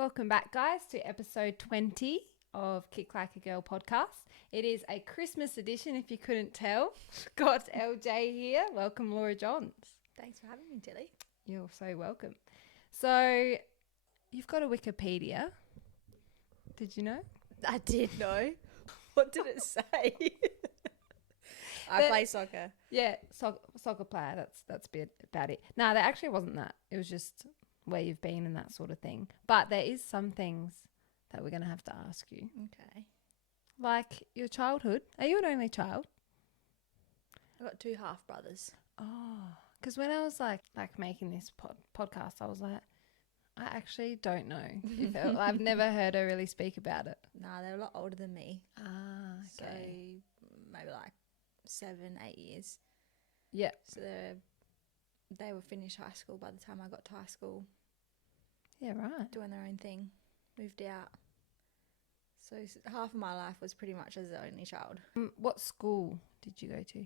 Welcome back, guys, to episode 20 of Kick Like a Girl podcast. It is a Christmas edition, if you couldn't tell. Got LJ here. Welcome, Laura Johns. Thanks for having me, Tilly. You're so welcome. So, you've got a Wikipedia. Did you know? I did know. What did it say? I play soccer. Yeah, soccer player. That's a bit about it. No, there actually wasn't that. It was just where you've been and that sort of thing. But there is some things that we're going to have to ask you. Okay. Like your childhood. Are you an only child? I've got two half brothers. Oh, because when I was like making this podcast, I was like, I actually don't know. I've never heard her really speak about it. Nah, they're a lot older than me. Ah, So okay. maybe like 7-8 years. Yeah. So they were finished high school by the time I got to high school. Yeah, right. Doing their own thing. Moved out. So half of my life was pretty much as the only child. What school did you go to?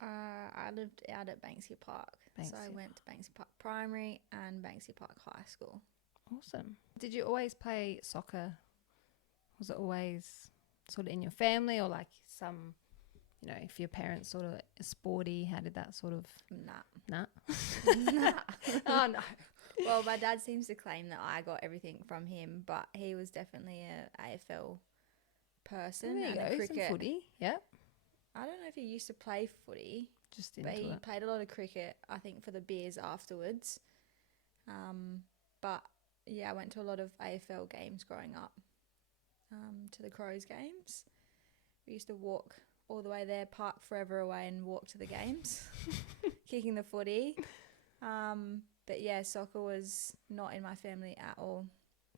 I lived out at Banksia Park. So I went to Banksia Park Primary and Banksia Park High School. Awesome. Did you always play soccer? Was it always sort of in your family or like some, if your parents sort of sporty, how did that sort of... Nah. Nah? Oh, no. Well, my dad seems to claim that I got everything from him, but he was definitely a AFL person. There you and go, cricket. some footy. Yeah. I don't know if he used to play footy, Just but into he it. played a lot of cricket, I think, for the beers afterwards. But yeah, I went to a lot of AFL games growing up, to the Crows games. We used to walk all the way there, park forever away and walk to the games, kicking the footy. But yeah, soccer was not in my family at all.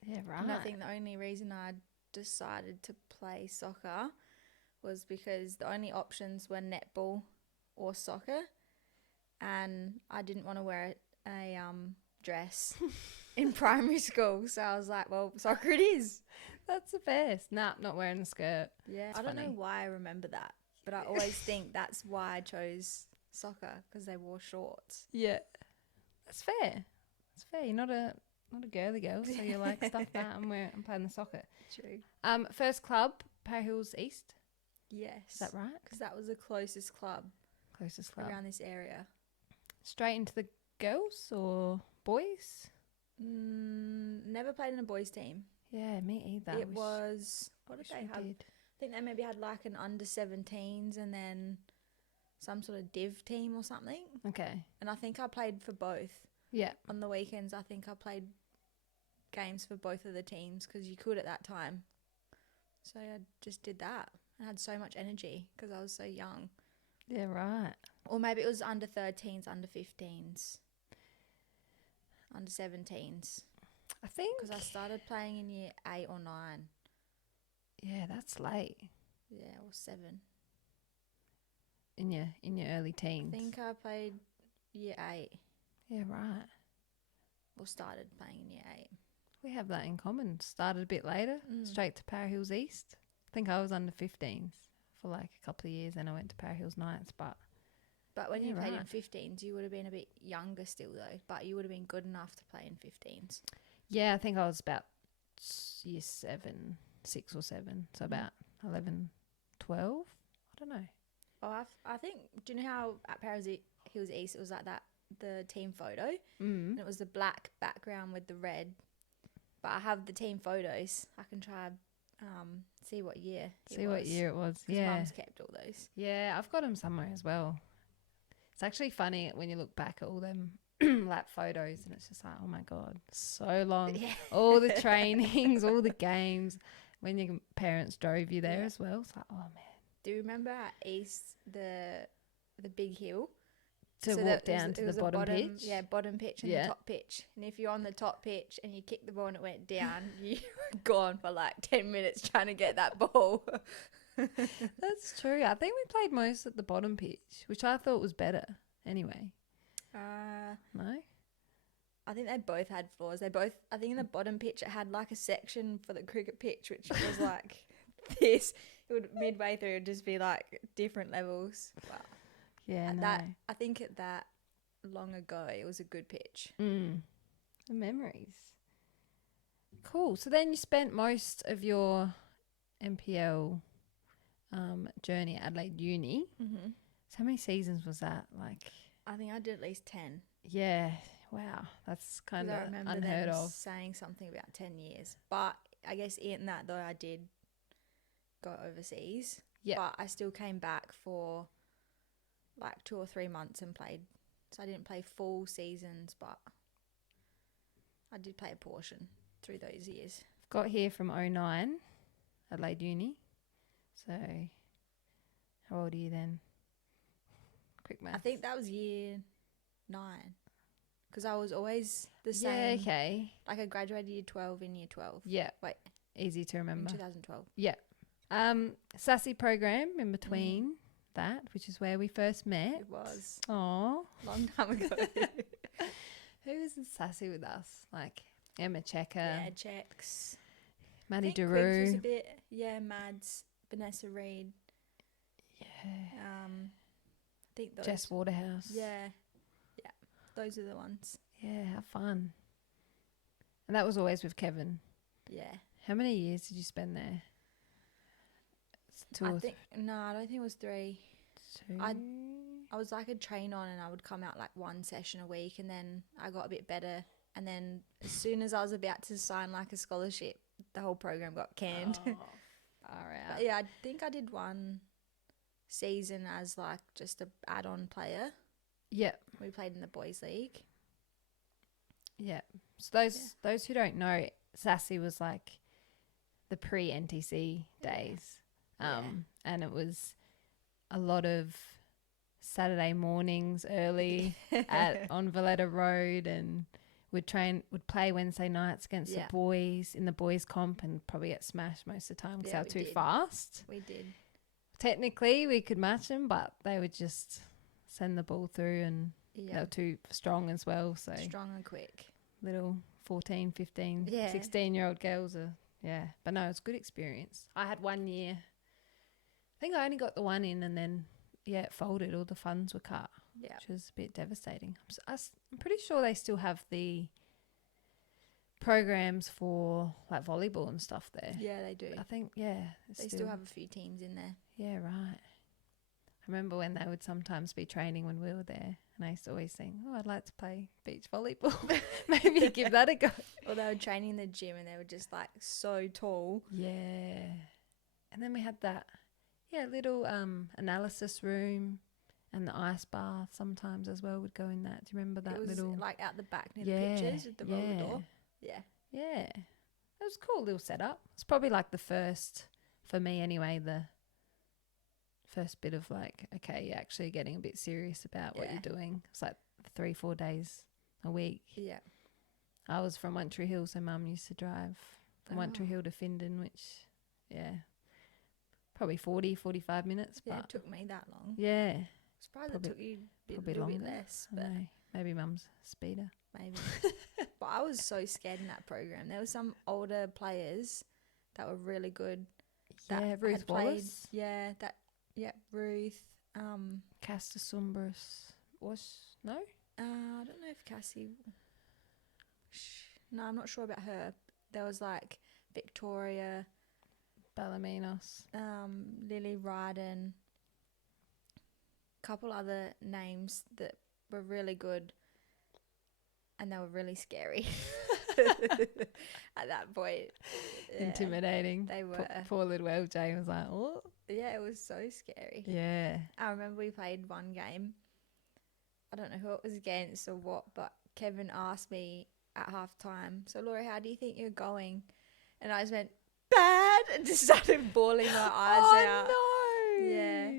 Yeah, right. And I think the only reason I decided to play soccer was because the only options were netball or soccer, and I didn't want to wear a dress in primary school, so I was like, well, soccer it is. That's the best. Nah, not wearing a skirt. Yeah, It's I don't funny. know why I remember that, but I always think that's why I chose soccer, because they wore shorts. Yeah. That's fair. That's fair. You're not a girly girl, so you're like, stuff that, I'm playing the soccer. True. First club, Power Hills East. Yes. Is that right? Because that was the closest club Closest club. around this area. Straight into the girls or boys? Never played in a boys team. Yeah, me either. It was, what did wish they we have? did. I think they maybe had like an under 17s and then some sort of div team or something. Okay. And I think I played for both. Yeah. On the weekends, I think I played games for both of the teams because you could at that time. So I just did that. I had so much energy because I was so young. Yeah, right. Or maybe it was under 13s, under 15s, under 17s. I think. Because I started playing in year 8 or 9. Yeah, that's late. Yeah, or 7. In your early teens. I think I played year 8. Yeah, right. Or started playing in year 8. We have that in common. Started a bit later, straight to Power Hills East. I think I was under 15s for like a couple of years, then I went to Power Hills Knights, but when you played in right. 15s, you would have been a bit younger still though, but you would have been good enough to play in 15s. yeah, I think I was about year 7, 6 or 7, so about 11, 12. I don't know. Oh, I think, do you know how at Power Hills East it was like that, the team photo? And it was the black background with the red. But I have the team photos. I can try see what year What year it was. Yeah. Mum's kept all those. Yeah, I've got them somewhere as well. It's actually funny when you look back at all them lap photos and it's just like, oh my God, so long. Yeah. All the trainings, all the games, when your parents drove you there as well. It's like, oh man. Do you remember at East the big hill? To walk down to the bottom pitch? Yeah, bottom pitch and the top pitch. And if you're on the top pitch and you kick the ball and it went down, you were gone for like 10 minutes trying to get that ball. That's true. I think we played most at the bottom pitch, which I thought was better anyway. No? I think they both had floors. I think in the bottom pitch it had like a section for the cricket pitch, which was like this. It would midway through it'd just be like different levels. But yeah, no. I think at that long ago it was a good pitch. The memories. Cool. So then you spent most of your NPL journey at Adelaide Uni. Mm-hmm. So how many seasons was that? Like, I think I did at least 10. yeah, wow, that's kind of I remember unheard them of. saying something about 10 years. But I guess in that, though, I did go overseas. Yeah. But I still came back for like 2 or 3 months and played. So I didn't play full seasons, but I did play a portion through those years. Got here from '09, Adelaide Uni. So how old are you then? Quick math. I think that was year 9. Because I was always the same. Yeah, okay. Like I graduated year 12 in year 12. Yeah. Wait. Easy to In remember. 2012. Yeah. Sassy program in between that, which is where we first met. It was. Aww. Long time ago. Who was in Sassy with us? Like Emma Checker. Yeah, Checks. Maddie I think Quigs was a Daru. bit, Mads, Vanessa Reid. Yeah. I think those. Jess Waterhouse. Yeah, those are the ones. Yeah, how fun. And that was always with Kevin. Yeah. How many years did you spend there? I don't think it was 3. Two. I was like a train on and I would come out like 1 session a week and then I got a bit better. And then as soon as I was about to sign like a scholarship, the whole program got canned. Oh, all right. But yeah, I think I did 1 season as like just a add-on player. Yeah. We played in the boys league. Yeah. So those who don't know, Sassy was like the pre-NTC days. And it was a lot of Saturday mornings early on Valletta Road, and would play Wednesday nights against the boys in the boys comp and probably get smashed most of the time because they were too fast. We did. Technically, we could match them, but they would just send the ball through and they were too strong as well. So strong and quick. Little 14, 15, 16-year-old girls are, But no, it's a good experience. I had 1 year. I think I only got the 1 in and then, it folded. All the funds were cut, which was a bit devastating. I'm pretty sure they still have the programs for like volleyball and stuff there. Yeah, they do. I think, they still have a few teams in there. Yeah, right. I remember when they would sometimes be training when we were there, and I used to always think, I'd like to play beach volleyball. Maybe give that a go. Or they were training in the gym and they were just like so tall. Yeah. And then we had that, little analysis room and the ice bath sometimes as well would go in that. Do you remember that? It was little like out the back near the pictures with the roller door. Yeah. Yeah. It was a cool little setup. It's probably like the first, for me anyway, the first bit of like, okay, you're actually getting a bit serious about what you're doing. It's like 3-4 days a week. Yeah. I was from One Tree Hill, so Mum used to drive from One Tree Hill to Findon, which, probably 40-45 minutes. Yeah, but it took me that long. Yeah. Surprised it took you a bit less. I But know. Maybe Mum's speeder. maybe. But I was so scared in that program. There were some older players that were really good. Ruth Wallace. Ruth. Casta Sumbris was, no? I don't know if Cassie. No, I'm not sure about her. There was like Victoria, Ballaminos. Lily Ryden, couple other names that were really good, and they were really scary at that point. Yeah, intimidating. they were. Poor little LJ was like, oh. Yeah, it was so scary. Yeah. I remember we played one game. I don't know who it was against or what, but Kevin asked me at halftime, so Laura, how do you think you're going? And I just went, bad, and just started bawling my eyes out. Oh, no. Yeah.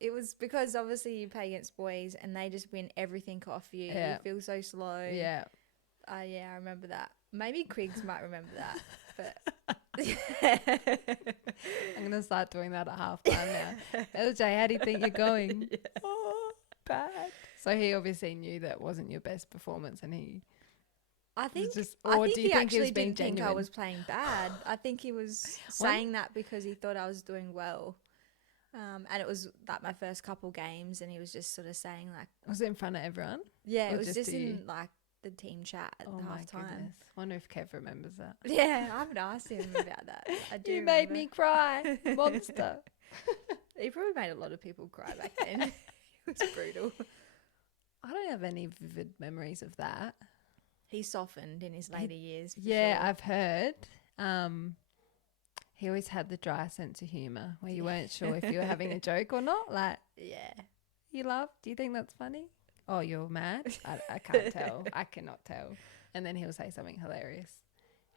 It was because obviously you play against boys and they just win everything off you. Yeah. You feel so slow. Yeah. Yeah, I remember that. Maybe Quiggs might remember that. But I'm going to start doing that at halftime now. LJ, how do you think you're going? Yeah. Oh, bad. So he obviously knew that wasn't your best performance, and he I think just, I or think do you he think he was actually being didn't think I genuine? was playing bad. I think he was saying that because he thought I was doing well. And it was like my first couple games, and he was just sort of saying like, Was it in front of everyone? yeah, Or it was just just to you? in like the team chat at Oh my halftime. goodness. Wonder if Kev remembers that. Yeah, I haven't asked him about that. I do You remember. made me cry, monster. He probably made a lot of people cry back then. It was brutal. I don't have any vivid memories of that. He softened in his later years. Yeah, sure. I've heard. He always had the dry sense of humour where you weren't sure if you were having a joke or not. Like, Yeah. you laugh? Do you think that's funny? Oh, you're mad? I can't tell. I cannot tell. And then he'll say something hilarious.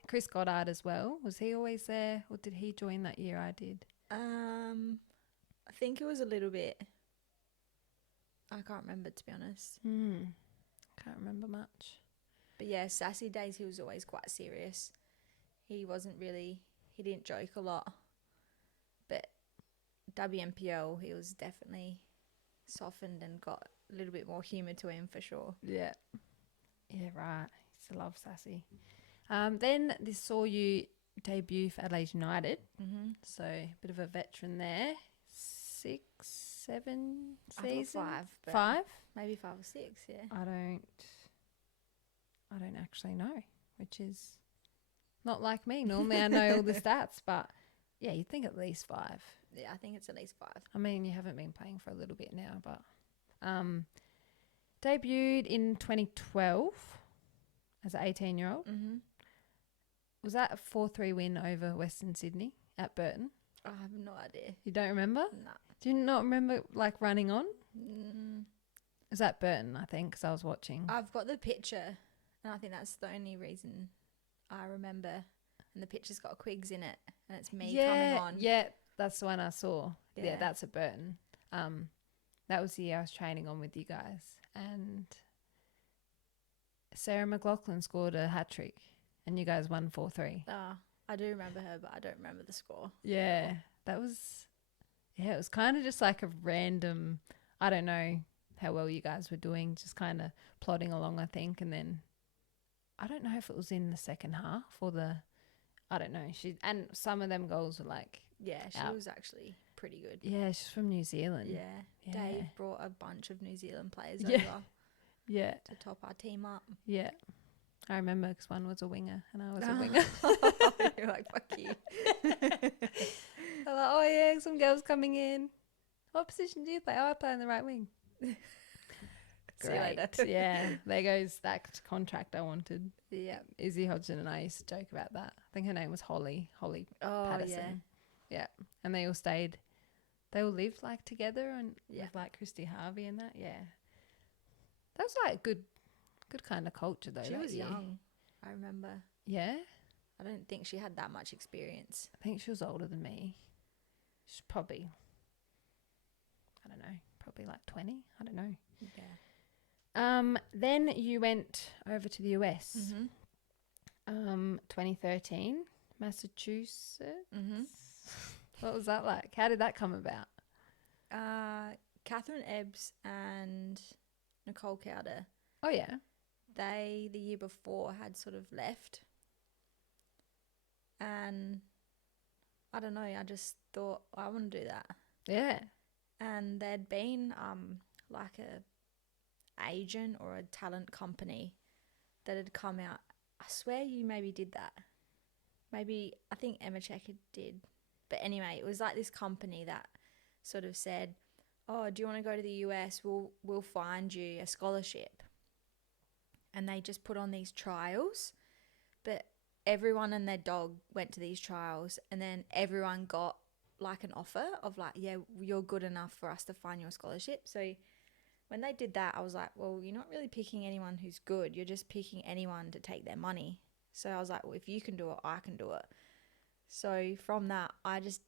Chris Goddard as well. Was he always there, or did he join that year I did? I think it was a little bit. I can't remember, to be honest. Can't remember much. But yeah, Sassy days he was always quite serious. He didn't joke a lot. But WNPL, he was definitely softened and got a little bit more humour to him for sure. Yeah. Yeah, right. Used to love Sassy. Then this saw you debut for Adelaide United. Mm-hmm. So a bit of a veteran there. 6, 7 seasons? I thought 5. But 5? Maybe 5 or 6, yeah. I don't actually know, which is not like me. Normally I know all the stats, but yeah, you'd think at least 5. Yeah, I think it's at least 5. I mean, you haven't been playing for a little bit now, but debuted in 2012 as an 18-year-old. Mm-hmm. Was that a 4-3 win over Western Sydney at Burton? I have no idea. You don't remember? No. Do you not remember, like, running on? Mm. It was at Burton, I think, because I was watching. I've got the picture, and I think that's the only reason I remember. And the picture's got Quigs in it, and it's me coming on. Yeah, that's the one I saw. Yeah, Yeah. that's at Burton. That was the year I was training on with you guys. And Sarah McLaughlin scored a hat-trick, and you guys won 4-3. I do remember her, but I don't remember the score. Yeah, that was... Yeah, it was kind of just like a random... I don't know how well you guys were doing, just kind of plodding along, I think. And then I don't know if it was in the second half or the... I don't know. And some of them goals were like... Yeah, she out. was actually pretty good. Yeah, she's from New Zealand. Yeah. Dave brought a bunch of New Zealand players Yeah. over Yeah. to top our team up. Yeah. I remember because one was a winger and I was a winger. You're like, fuck you. I'm like, oh yeah, some girls coming in. What position do you play? Oh, I play on the right wing. See you later. Yeah, there goes that contract I wanted. Yeah. Izzy Hodgson and I used to joke about that. I think her name was Holly Oh, Patterson. Yeah. And they all lived like together and with like Christy Harvey and that. Yeah. That was like good kind of culture though. She that was year. young, I remember. Yeah. I don't think she had that much experience. I think she was older than me. She's probably, I don't know, probably like 20. I don't know. Yeah. Then you went over to the US. Mm-hmm. 2013, Massachusetts. Mm-hmm. What was that like? How did that come about? Catherine Ebbs and Nicole Cowder, Oh yeah. they, the year before, had sort of left. And I don't know, I just thought, I want to do that. Yeah. And there'd been like a agent or a talent company that had come out. I swear you maybe did that. Maybe, I think Emma Checker did. But anyway, it was like this company that sort of said, oh, do you want to go to the US? We'll find you a scholarship. And they just put on these trials. But everyone and their dog went to these trials, and then everyone got like an offer of like, yeah, you're good enough for us to find your scholarship. So when they did that, I was like, well, you're not really picking anyone who's good. You're just picking anyone to take their money. So I was like, well, if you can do it, I can do it. So from that, I just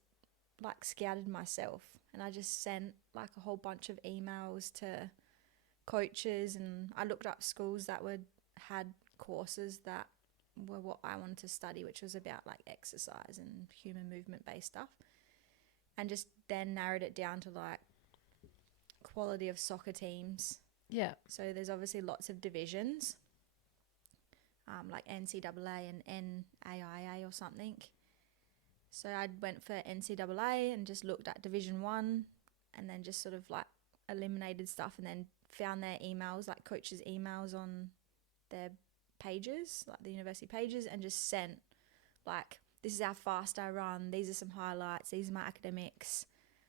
like scouted myself, and I just sent like a whole bunch of emails to coaches, and I looked up schools that had courses that were what I wanted to study, which was about like exercise and human movement based stuff, and just then narrowed it down to like quality of soccer teams. Yeah. So there's obviously lots of divisions, like NCAA and NAIA or something. So I went for NCAA and just looked at Division 1, and then just sort of like eliminated stuff, and then found their emails, like coaches' emails on their pages, like the university pages, and just sent like, this is how fast I run, these are some highlights, these are my academics,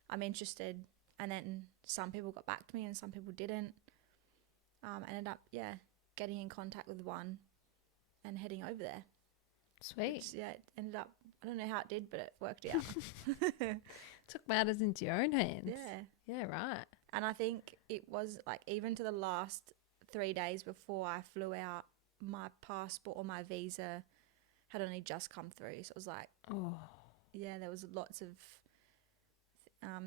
I'm interested. And then some people got back to me and some people didn't. Ended up getting in contact with one and heading over there. Sweet. Which, it ended up, I don't know how it did, but it worked out. Took matters into your own hands. Yeah, right. And I think it was like, even to the last 3 days before I flew out, my passport or my visa had only just come through. So it was like, there was lots of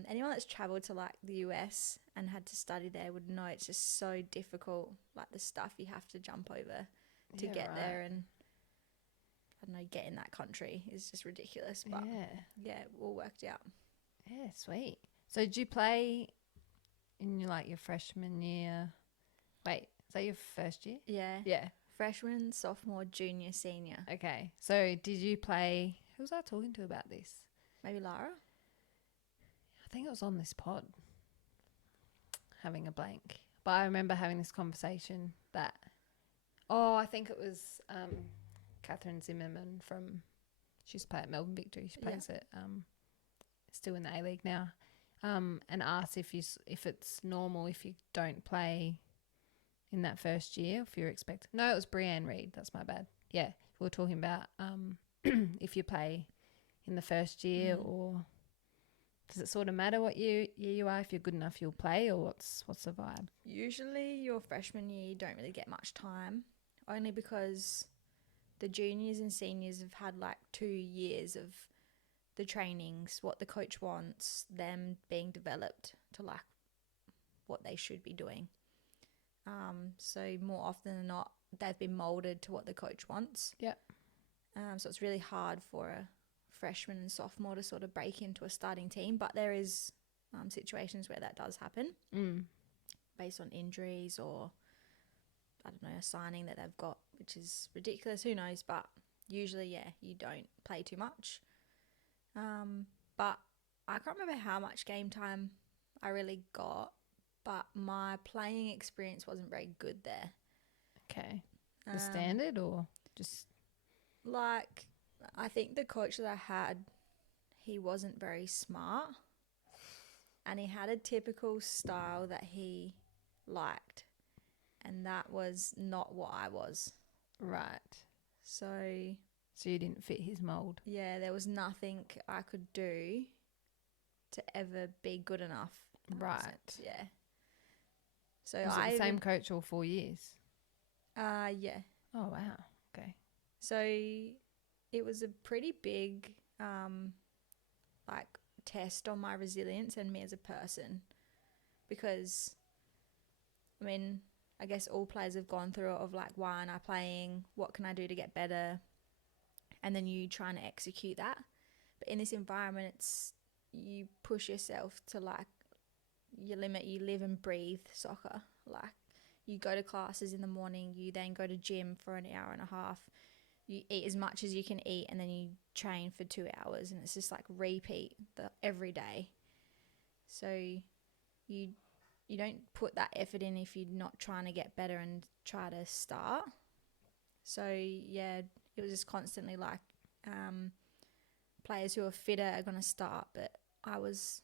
anyone that's traveled to like the US and had to study there would know it's just so difficult, like the stuff you have to jump over to get there, and I don't know, get in that country is just ridiculous. But it all worked out. Yeah, sweet. So did you play in your freshman year? Wait, is that your first year? Yeah. Freshman, sophomore, junior, senior. Okay. So did you play, who was I talking to about this? Maybe Lara? I think it was on this pod. Having a blank. But I remember having this conversation that, I think it was Catherine Zimmerman she used to play at Melbourne Victory. She plays at, still in the A-League now, and asked if it's normal if you don't play in that first year, if you're expected. No, it was Brianne Reid. That's my bad. Yeah, we were talking about if you play in the first year, or does it sort of matter what year you are? If you're good enough, you'll play, or what's the vibe? Usually your freshman year, you don't really get much time, only because the juniors and seniors have had like 2 years of the trainings, what the coach wants, them being developed to like what they should be doing. So more often than not, they've been molded to what the coach wants. Yeah. So it's really hard for a freshman and sophomore to sort of break into a starting team, but there is situations where that does happen based on injuries or, I don't know, a signing that they've got, which is ridiculous. Who knows? But usually, you don't play too much. But I can't remember how much game time I really got, but my playing experience wasn't very good there. Okay. The standard or just? Like, I think the coach that I had, he wasn't very smart, and he had a typical style that he liked, and that was not what I was. Right. So you didn't fit his mould. Yeah, there was nothing I could do to ever be good enough. Right. Yeah. So was it the same coach all 4 years? Yeah. Oh wow. Okay. So it was a pretty big like test on my resilience and me as a person, because I mean, I guess all players have gone through it of like, why aren't I playing? What can I do to get better? And then you try and execute that. But in this environment, you push yourself to like your limit. You live and breathe soccer. Like, you go to classes in the morning, you then go to gym for an hour and a half. You eat as much as you can eat, and then you train for 2 hours, and it's just like repeat every day. So you don't put that effort in if you're not trying to get better and try to start. So yeah, it was just constantly like players who are fitter are going to start, but I was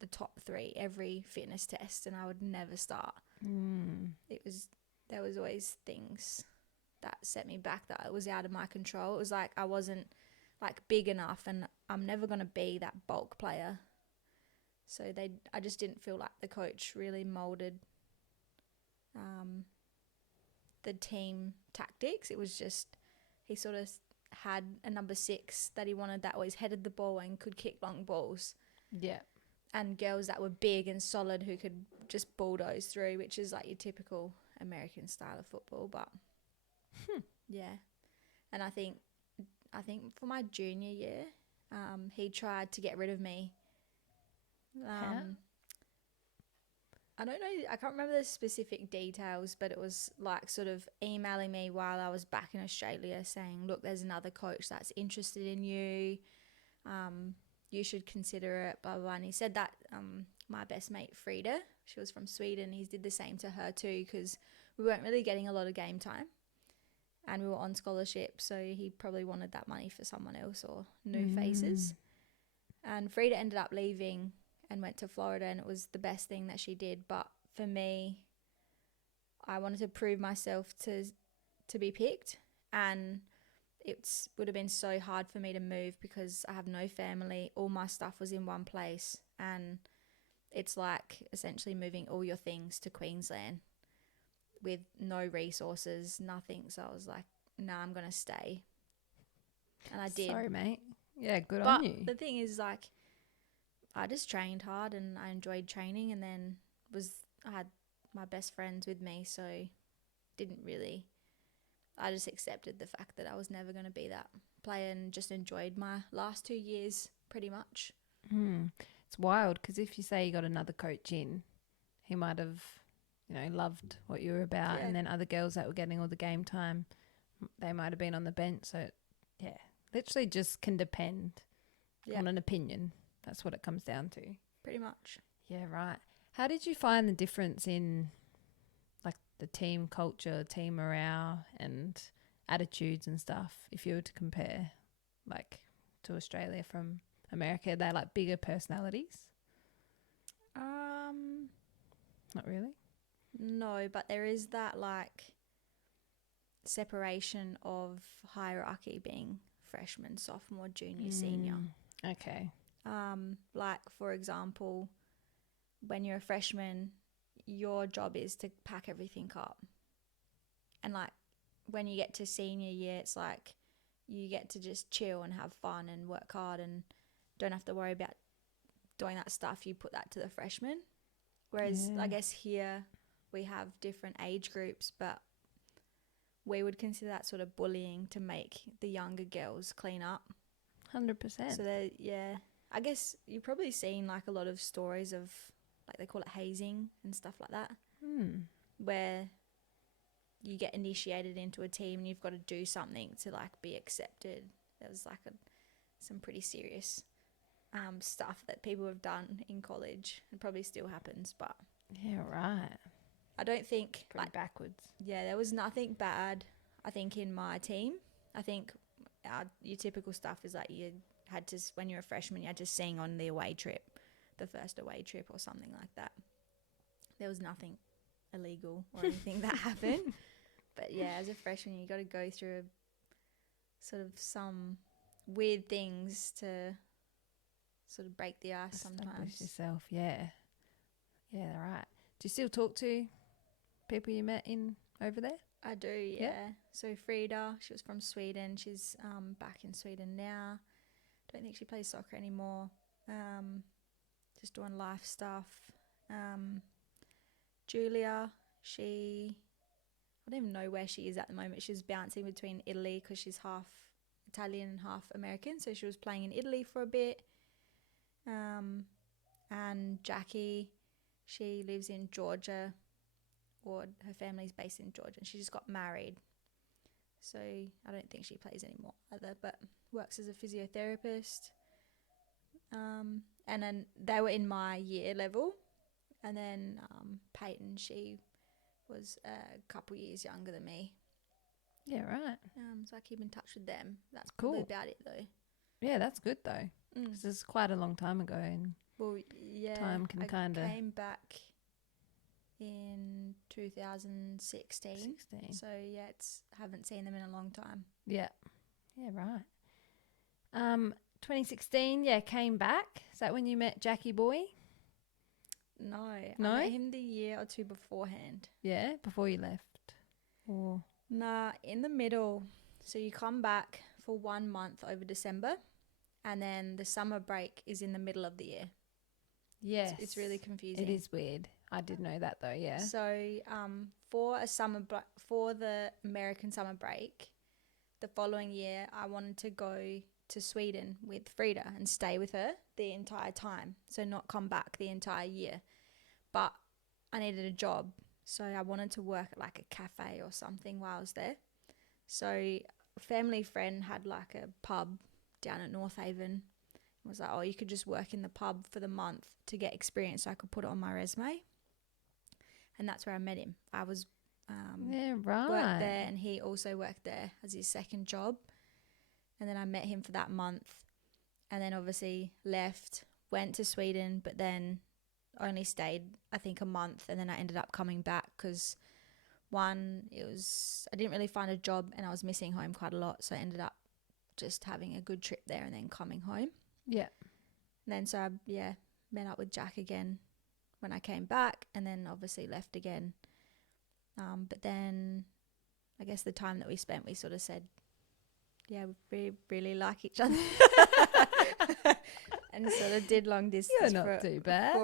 the top 3 every fitness test, and I would never start. There was always things that set me back, that it was out of my control. It was like I wasn't like big enough, and I'm never going to be that bulk player. So I just didn't feel like the coach really molded the team tactics. It was just, he sort of had a number 6 that he wanted that always headed the ball and could kick long balls. Yeah. And girls that were big and solid who could just bulldoze through, which is like your typical American style of football. But yeah. And I think for my junior year, he tried to get rid of me. I don't know, I can't remember the specific details, but it was like sort of emailing me while I was back in Australia saying, look, there's another coach that's interested in you. You should consider it, blah, blah, blah. And he said that my best mate, Frida, she was from Sweden, he did the same to her too, because we weren't really getting a lot of game time. and we were on scholarship, so he probably wanted that money for someone else or new faces. And Frida ended up leaving and went to Florida, and it was the best thing that she did. But for me, I wanted to prove myself to be picked, and it would have been so hard for me to move because I have no family. All my stuff was in one place, and it's like essentially moving all your things to Queensland with no resources, nothing. So I was like, nah, I'm going to stay. And I did. Sorry, mate. Yeah, good on you. But the thing is, like, I just trained hard and I enjoyed training, and then I had my best friends with me, so I just accepted the fact that I was never going to be that player and just enjoyed my last 2 years pretty much. It's wild because if you say you got another coach in, he might have, loved what you were about, and then other girls that were getting all the game time, they might have been on the bench. So, yeah, literally just can depend on an opinion. That's what it comes down to. Pretty much. Yeah, right. How did you find the difference in, like, the team culture, team morale, and attitudes and stuff, if you were to compare, like, to Australia from America? They're, like, bigger personalities? Not really? No, but there is that, like, separation of hierarchy being freshman, sophomore, junior, senior. Okay. Like, for example, when you're a freshman, your job is to pack everything up. And, like, when you get to senior year, it's like you get to just chill and have fun and work hard and don't have to worry about doing that stuff. You put that to the freshmen. Whereas I guess here we have different age groups, but we would consider that sort of bullying to make the younger girls clean up. 100%. So I guess you've probably seen, like, a lot of stories of, like, they call it hazing and stuff like that, where you get initiated into a team and you've got to do something to, like, be accepted. There was, like, some pretty serious stuff that people have done in college. It probably still happens, but yeah, right. I don't think Pretty backwards. Yeah, there was nothing bad, I think, in my team. I think your typical stuff is, like, you had to, when you're a freshman, you had to sing on the away trip, the first away trip or something like that. There was nothing illegal or anything that happened. But yeah, as a freshman, you got to go through sort of some weird things to sort of break the ice sometimes. Establish yourself, yeah. Yeah, right. Do you still talk to people you met over there? I do, yeah. So Frida, she was from Sweden. She's back in Sweden now. Don't think she plays soccer anymore. Just doing life stuff. Julia, I don't even know where she is at the moment. She's bouncing between Italy because she's half Italian and half American. So she was playing in Italy for a bit. And Jackie, she lives in Georgia, or her family's based in Georgia, and she just got married. So I don't think she plays anymore either, but works as a physiotherapist. And then they were in my year level. And then Peyton, she was a couple years younger than me. Yeah, right. So I keep in touch with them. That's cool. Probably about it, though. Yeah, that's good, though. Because it's quite a long time ago, and time can kind of... I came back in 2016. So, yeah, haven't seen them in a long time. Yeah. Yeah, right. 2016, came back. Is that when you met Jackie Boy? No? I met him the year or two beforehand. Yeah, before you left? Or... Nah, in the middle. So you come back for 1 month over December, and then the summer break is in the middle of the year. Yes. It's really confusing. It is weird. I did know that though, yeah. So for the American summer break, the following year, I wanted to go to Sweden with Frida and stay with her the entire time. So not come back the entire year. But I needed a job. So I wanted to work at, like, a cafe or something while I was there. So a family friend had, like, a pub down at North Haven. It was like, you could just work in the pub for the month to get experience so I could put it on my resume. And that's where I met him. I Yeah, worked right. there, and he also worked there as his second job. And then I met him for that month, and then obviously left, went to Sweden, but then only stayed, I think, a month, and then I ended up coming back because I didn't really find a job, and I was missing home quite a lot, so I ended up just having a good trip there and then coming home. Yeah. And then so I met up with Jack again when I came back, and then obviously left again. But then I guess the time that we spent, we sort of said, yeah, we really like each other. And sort of did long distance. You're not too bad.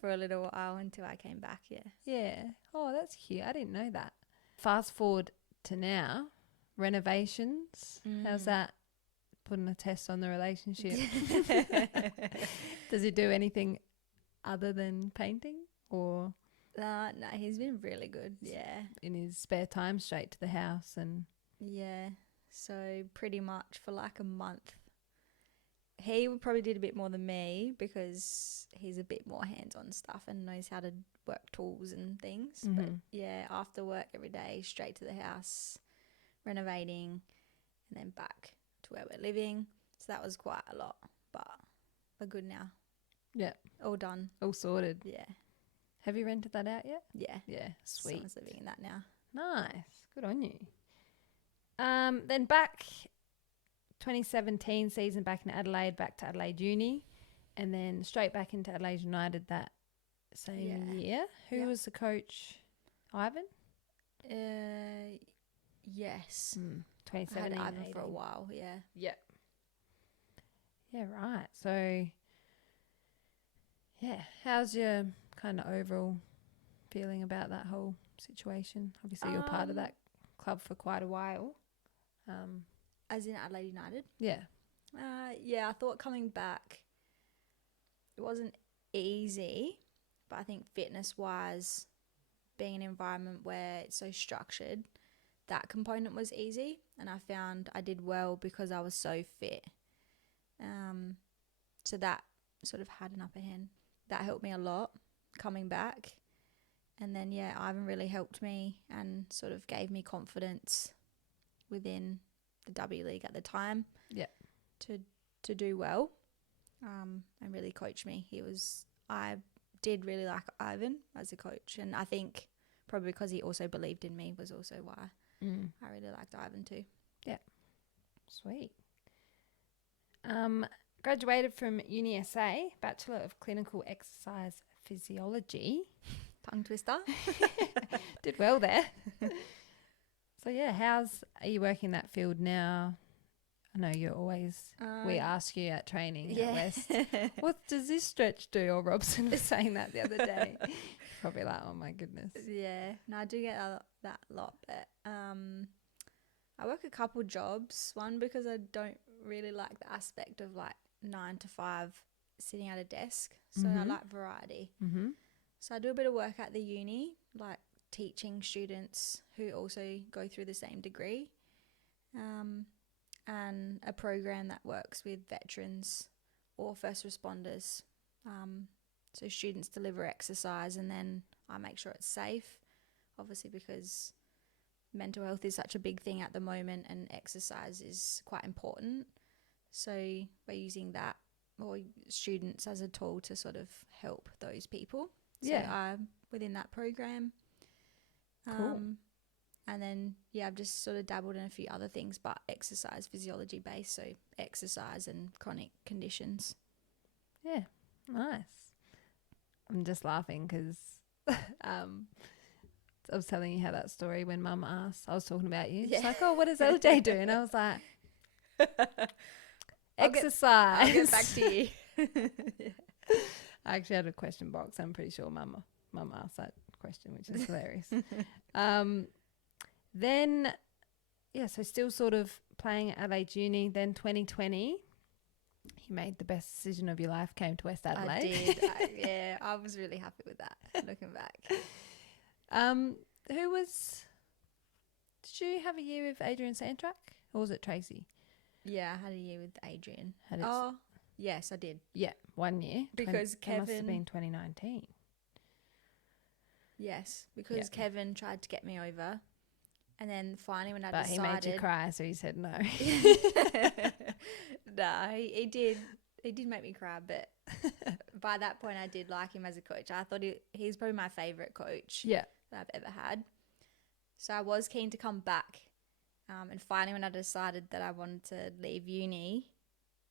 For a little while until I came back, yeah. Yeah. Oh, that's cute. I didn't know that. Fast forward to now, renovations. How's that? Putting a test on the relationship. Does he do anything other than painting, or No, he's been really good. Yeah. in his spare time straight to the house? And Yeah. So pretty much for like a month, he probably did a bit more than me because he's a bit more hands-on stuff and knows how to work tools and things. But yeah, after work every day, straight to the house, renovating, and then back to where we're living. So that was quite a lot, but we're good now. Yeah. All done. All sorted. Yeah. Have you rented that out yet? Yeah. Yeah. Sweet. Someone's living in that now. Nice. Good on you. Then back 2017 season back in Adelaide, back to Adelaide Uni, and then straight back into Adelaide United that same year. Who was the coach? Ivan? Yes. 2017. I had Ivan 18. for a while, yeah. Yep. Yeah, right. So, yeah, how's your kind of overall feeling about that whole situation? Obviously, you're part of that club for quite a while. As in Adelaide United? Yeah. Yeah, I thought coming back, it wasn't easy, but I think fitness-wise, being in an environment where it's so structured, that component was easy, and I found I did well because I was so fit. So that sort of had an upper hand. That helped me a lot coming back. And then, yeah, Ivan really helped me and sort of gave me confidence within the W League at the time. Yeah. To do well, and really coach me. I did really like Ivan as a coach, and I think probably because he also believed in me was also why I really liked Ivan too. Yeah. Sweet. Graduated from UniSA, Bachelor of Clinical Exercise Physiology. Tongue twister. Did well there. So yeah, are you working that field now? I know you're always, we ask you at training at West, what does this stretch do? Or Robson was saying that the other day. Probably like, oh my goodness. Yeah, no, I do get that a lot, but I work a couple jobs. One, because I don't really like the aspect of like 9 to 5 sitting at a desk, so I like variety. So I do a bit of work at the uni, like teaching students who also go through the same degree, and a program that works with veterans or first responders. So students deliver exercise, and then I make sure it's safe, obviously because mental health is such a big thing at the moment and exercise is quite important. So we're using that, or students, as a tool to sort of help those people. So I'm within that program. Cool. And then, I've just sort of dabbled in a few other things, but exercise physiology based, so exercise and chronic conditions. Yeah, nice. I'm just laughing because I was telling you how that story when Mum asked, I was talking about you. She's like, oh, what does LJ do? And I was like, exercise. I'll get back to you. I actually had a question box. I'm pretty sure Mum asked that question, which is hilarious. Then, so still sort of playing at Adelaide Uni. Then 2020, you made the best decision of your life, came to West Adelaide. I did. I was really happy with that, looking back. Did you have a year with Adrian Sandtrack, or was it Tracy? Yeah, I had a year with Adrian. Yes, I did. Yeah, 1 year. Because Kevin... It must have Kevin... been 2019. Yes, because Yeah. Kevin tried to get me over, and then finally when I But he made you decided, cry, so he said no. nah, he did. He did make me cry, but by that point, I did like him as a coach. I thought he's probably my favorite coach Yeah. that I've ever had. So I was keen to come back. And finally, when I decided that I wanted to leave uni,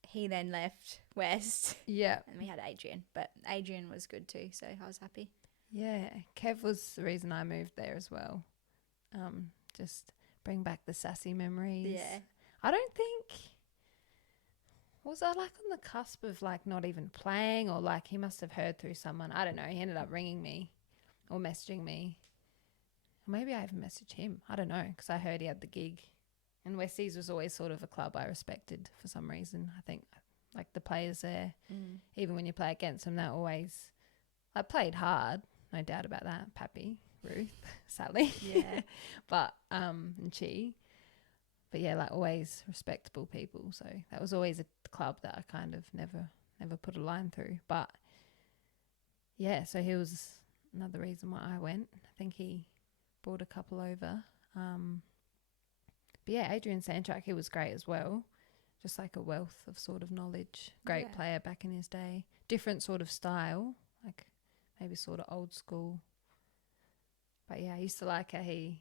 he then left West, Yeah. and we had Adrian. But Adrian was good too, so I was happy. Yeah. Kev was the reason I moved there as well. Just bring back the sassy memories. Yeah. I don't think... Was I like on the cusp of like not even playing, or like he must have heard through someone? I don't know. He ended up ringing me or messaging me. Maybe I even messaged him. I don't know, because I heard he had the gig. And Westies was always sort of a club I respected for some reason. I think like the players there, even when you play against them, they're always... I played hard, no doubt about that. Pappy, Ruth, Sally. Yeah. And she. But yeah, like always respectable people. So that was always a club that I kind of never put a line through. But yeah, so he was another reason why I went. I think he brought a couple over. But yeah, Adrian Sandtrack, he was great as well. Just like a wealth of sort of knowledge. Great player back in his day. Different sort of style, like maybe sort of old school. But yeah, I used to like how he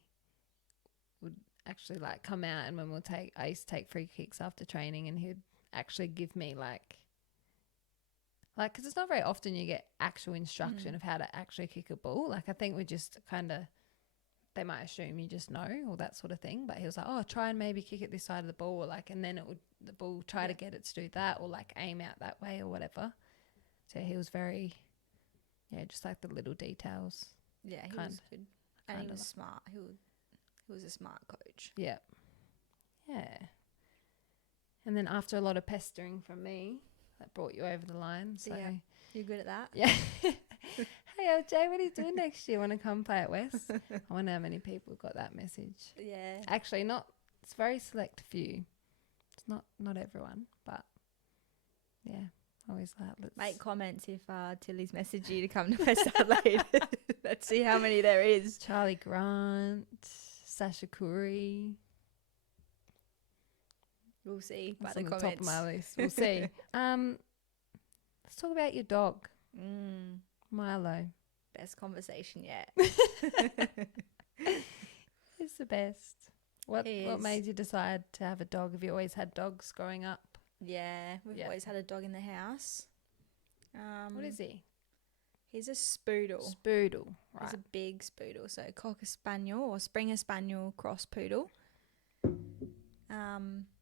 would actually like come out, and when I used to take free kicks after training, and he'd actually give me like, because it's not very often you get actual instruction of how to actually kick a ball. Like I think we just kind of, they might assume you just know all that sort of thing. But he was like, oh, try and maybe kick it this side of the ball, or like, and then the ball try to get it to do that, or like aim out that way or whatever. So he was very, just like the little details. Yeah, he was good. And he was smart. He was a smart coach. Yeah. Yeah. And then after a lot of pestering from me, that brought you over the line. So yeah, you're good at that. Yeah. Hey LJ, what are you doing next year? Want to come play at West? I wonder how many people got that message. Yeah. Actually, it's very select few. It's not everyone, but yeah, always like let's make comments if Tilly's messaged you to come to West Adelaide. Let's see how many there is. Charlie Grant, Sasha Curry. We'll see by That's the on the comments. top of my list. We'll see. Let's talk about your dog, Milo. Best conversation yet. He's the best. What made you decide to have a dog? Have you always had dogs growing up? Yeah, we've always had a dog in the house. What is he? He's a spoodle. Spoodle, right. He's a big spoodle. So Cocker Spaniel or Springer Spaniel cross poodle.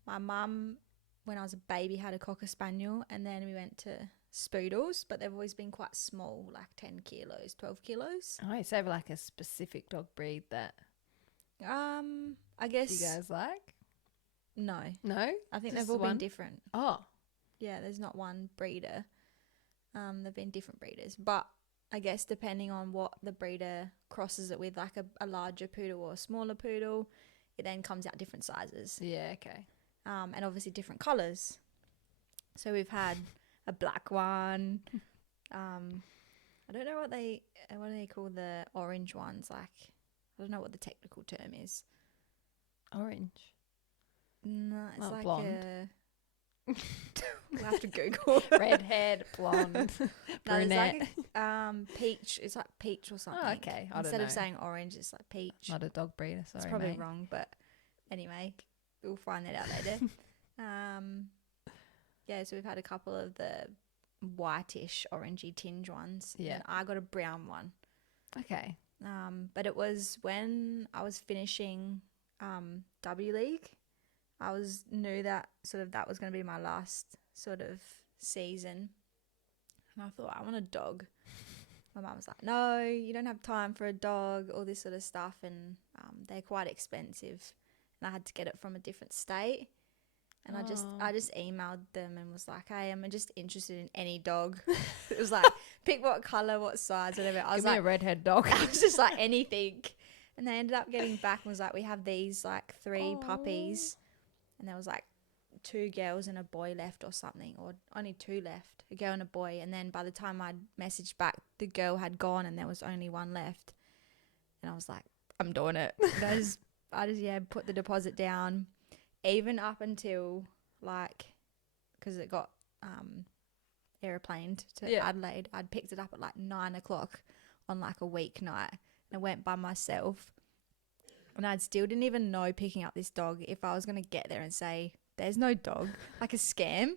My mum, when I was a baby, had a Cocker Spaniel, and then we went to spoodles, but they've always been quite small, like 10 kilos, 12 kilos. Oh, so have like a specific dog breed that I guess you guys like? No. I think they've all been different. Oh. Yeah, there's not one breeder. They've been different breeders. But I guess depending on what the breeder crosses it with, like a larger poodle or a smaller poodle, it then comes out different sizes. Yeah, okay. And obviously different colours. So we've had a black one. I don't know what do they call the orange ones? Like, I don't know what the technical term is. Orange. No, it's not like blonde. We'll have to Google. Redhead, blonde, brunette. No, like peach. It's like peach or something. Oh, okay. Instead of saying orange, it's like peach. Not a dog breeder, sorry, it's probably mate. wrong, but anyway, we'll find that out later. Yeah, so we've had a couple of the whitish, orangey tinge ones. Yeah. And I got a brown one. Okay. But it was when I was finishing W League. I knew that that was going to be my last sort of season. And I thought, I want a dog. My mum was like, no, you don't have time for a dog, all this sort of stuff. And they're quite expensive. And I had to get it from a different state. And I just emailed them and was like, hey, I'm just interested in any dog. It was like, pick what colour, what size, whatever. Give me a redhead dog. I was just like, anything. And they ended up getting back and was like, we have these like 3 puppies. And there was like 2 girls and a boy left or something, or only 2 left, a girl and a boy. And then by the time I messaged back, the girl had gone and there was only 1 left. and I was like, I'm doing it. And I just put the deposit down, even up until like, because it got aeroplaned to Adelaide. I'd picked it up at like 9 o'clock on like a weeknight, and I went by myself, and I still didn't even know picking up this dog if I was going to get there and say there's no dog, like a scam.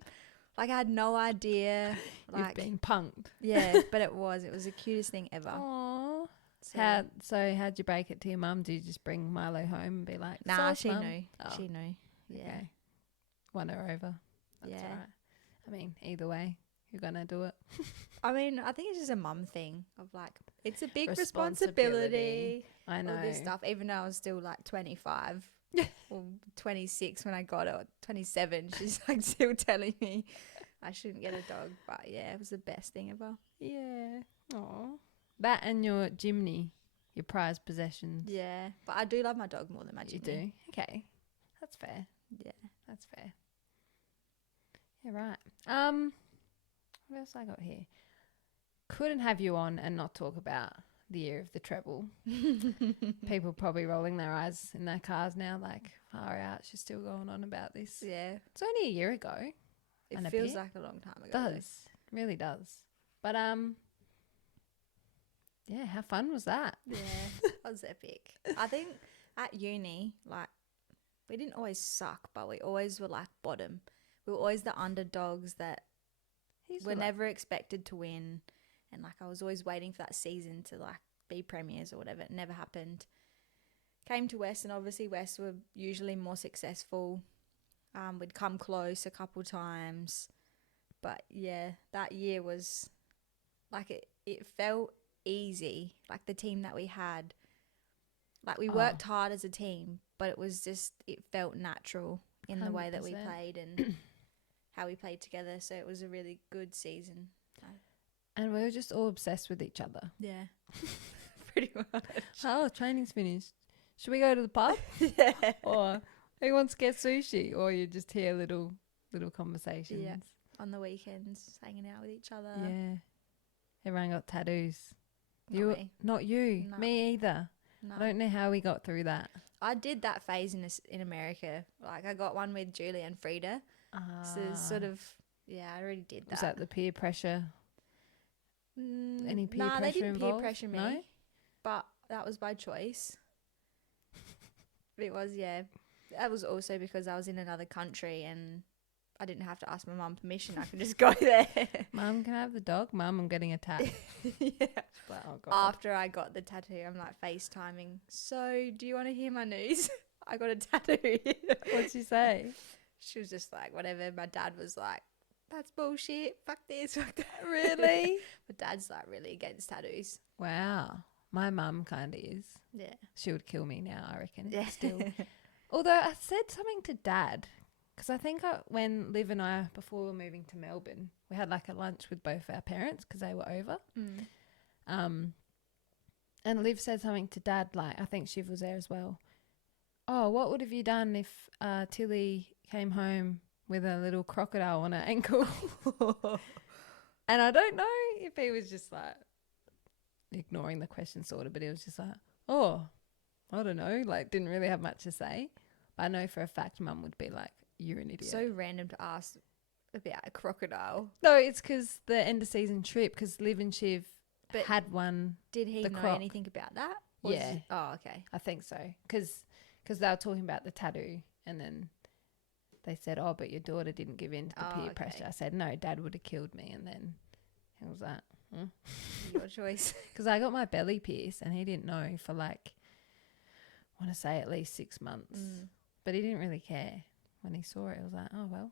Like I had no idea. Like, you've been punked. Yeah, but it was the cutest thing ever. Aww. So, How'd you break it to your mum? Did you just bring Milo home and be like, nah, "Sauce, she Mum?" knew. Oh, She knew. Yeah. okay. Won her over. That's Yeah. all right. I mean, either way, you're going to do it. I mean, I think it's just a mum thing of like, it's a big Responsibility. responsibility. I know. All this stuff, even though I was still like 25 or 26 when I got it, or 27, she's like still telling me I shouldn't get a dog. But yeah, it was the best thing ever. Yeah. Aw. That and your Jimny, your prized possessions. Yeah, but I do love my dog more than my You Jimmy. do? Okay. That's fair. Yeah. That's fair. Yeah, right. What else I got here? Couldn't have you on and not talk about the year of the treble. People probably rolling their eyes in their cars now, like, far out, she's still going on about this. Yeah. It's only a year ago. It and a feels bit. like a long time ago. It does. Really does. But yeah, how fun was that? Yeah, that was epic. I think at uni, like, we didn't always suck, but we always were like bottom. We were always the underdogs that were never expected to win. And like, I was always waiting for that season to like be premiers or whatever. It never happened. Came to West, and obviously West were usually more successful. We'd come close a couple times. But yeah, that year was like, it felt easy. Like the team that we had, like we worked hard as a team, but it was just, it felt natural in the way that we 100%. played and how we played together. So it was a really good season. And we were just all obsessed with each other. Yeah. Pretty much. Oh, training's finished. Should we go to the pub? Yeah. Or who wants to get sushi? Or you just hear little conversations. Yeah. On the weekends, hanging out with each other. Yeah. Everyone got tattoos. Not me. No. Me either. No. I don't know how we got through that. I did that phase in America. Like, I got one with Julie and Frida. So it's sort of, yeah, I already did that. Was that the peer pressure? Any peer nah, pressure they didn't involved? peer pressure me. No? But that was by choice. It was, yeah. That was also because I was in another country and I didn't have to ask my mum permission. I could just go there. Mum, can I have the dog? Mum, I'm getting a tat. Yeah. Like, oh, God. After I got the tattoo, I'm like FaceTiming. So, do you want to hear my news? I got a tattoo. What'd she say? She was just like, whatever. My dad was like, that's bullshit. Fuck this. Fuck that. Really? My dad's like really against tattoos. Wow. My mum kind of is. Yeah. She would kill me now, I reckon. Yeah. Still. Although I said something to Dad, because I think when Liv and I, before we were moving to Melbourne, we had like a lunch with both our parents because they were over. And Liv said something to Dad, like, I think Shiv was there as well. Oh, what would have you done if Tilly came home with a little crocodile on her ankle? And I don't know if he was just like ignoring the question sort of, but he was just like, oh, I don't know, like didn't really have much to say. But I know for a fact Mum would be like, you're an idiot. So random to ask about a crocodile. No, it's because the end of season trip, because Liv and Shiv But had one. Did he the know croc. anything about that? Yeah. Oh, okay. I think so. Because they were talking about the tattoo and then they said, oh, but your daughter didn't give in to the peer pressure. I said, no, Dad would have killed me. And then he was like, Your choice. Because I got my belly pierced and he didn't know for like, I want to say at least 6 months. But he didn't really care. When he saw it, I was like, oh, well,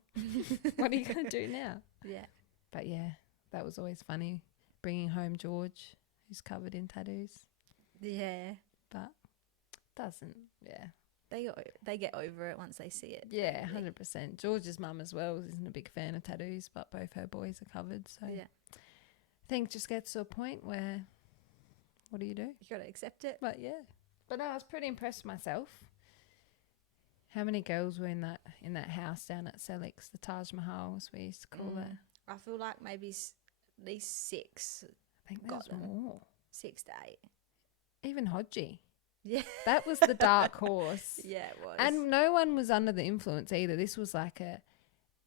what are you going to do now? Yeah. But yeah, that was always funny. Bringing home George, who's covered in tattoos. Yeah. But doesn't, yeah. They get over it once they see it. Yeah, 100%. George's mum as well isn't a big fan of tattoos, but both her boys are covered. So yeah. I think it just gets to a point where, what do? You got to accept it. But yeah. But no, I was pretty impressed with myself. How many girls were in that house down at Selix, the Taj Mahal, as we used to call it? I feel like maybe at least 6. I think got there's them. more. 6 to 8. even Hodgie. Yeah. That was the dark horse. Yeah, it was. And no one was under the influence either. This was like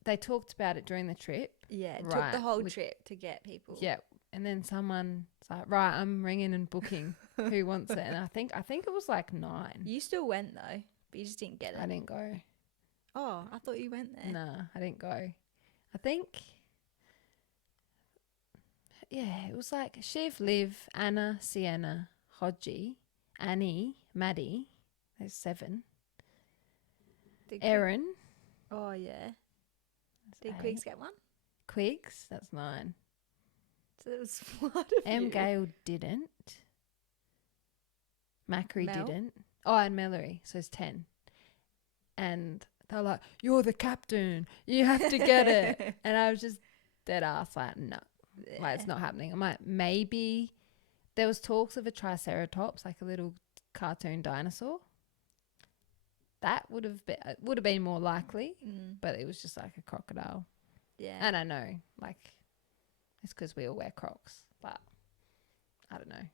they talked about it during the trip. yeah, it took Right, the whole trip to get people. Yeah. And then someone's like, right, I'm ringing and booking. Who wants it? And I think it was like 9. You still went though, but you just didn't get it. I didn't go. Oh, I thought you went there. Nah, I didn't go. I think, yeah, it was like Shiv, Liv, Anna, Sienna, Hodgie, Annie, Maddie. There's 7. Did Erin. Oh yeah. Did 8. Quigs get one? Quigs. That's 9. So there was a lot of M. you. Gale didn't. Macri Mel? didn't. Oh, and Mallory. So it's 10. And they're like, you're the captain. You have to get it. And I was just dead ass like, no. Yeah. Like, it's not happening. I'm like, maybe there was talks of a triceratops, like a little cartoon dinosaur. That would have been more likely, but it was just like a crocodile. Yeah. And I know, like, it's because we all wear Crocs, but I don't know.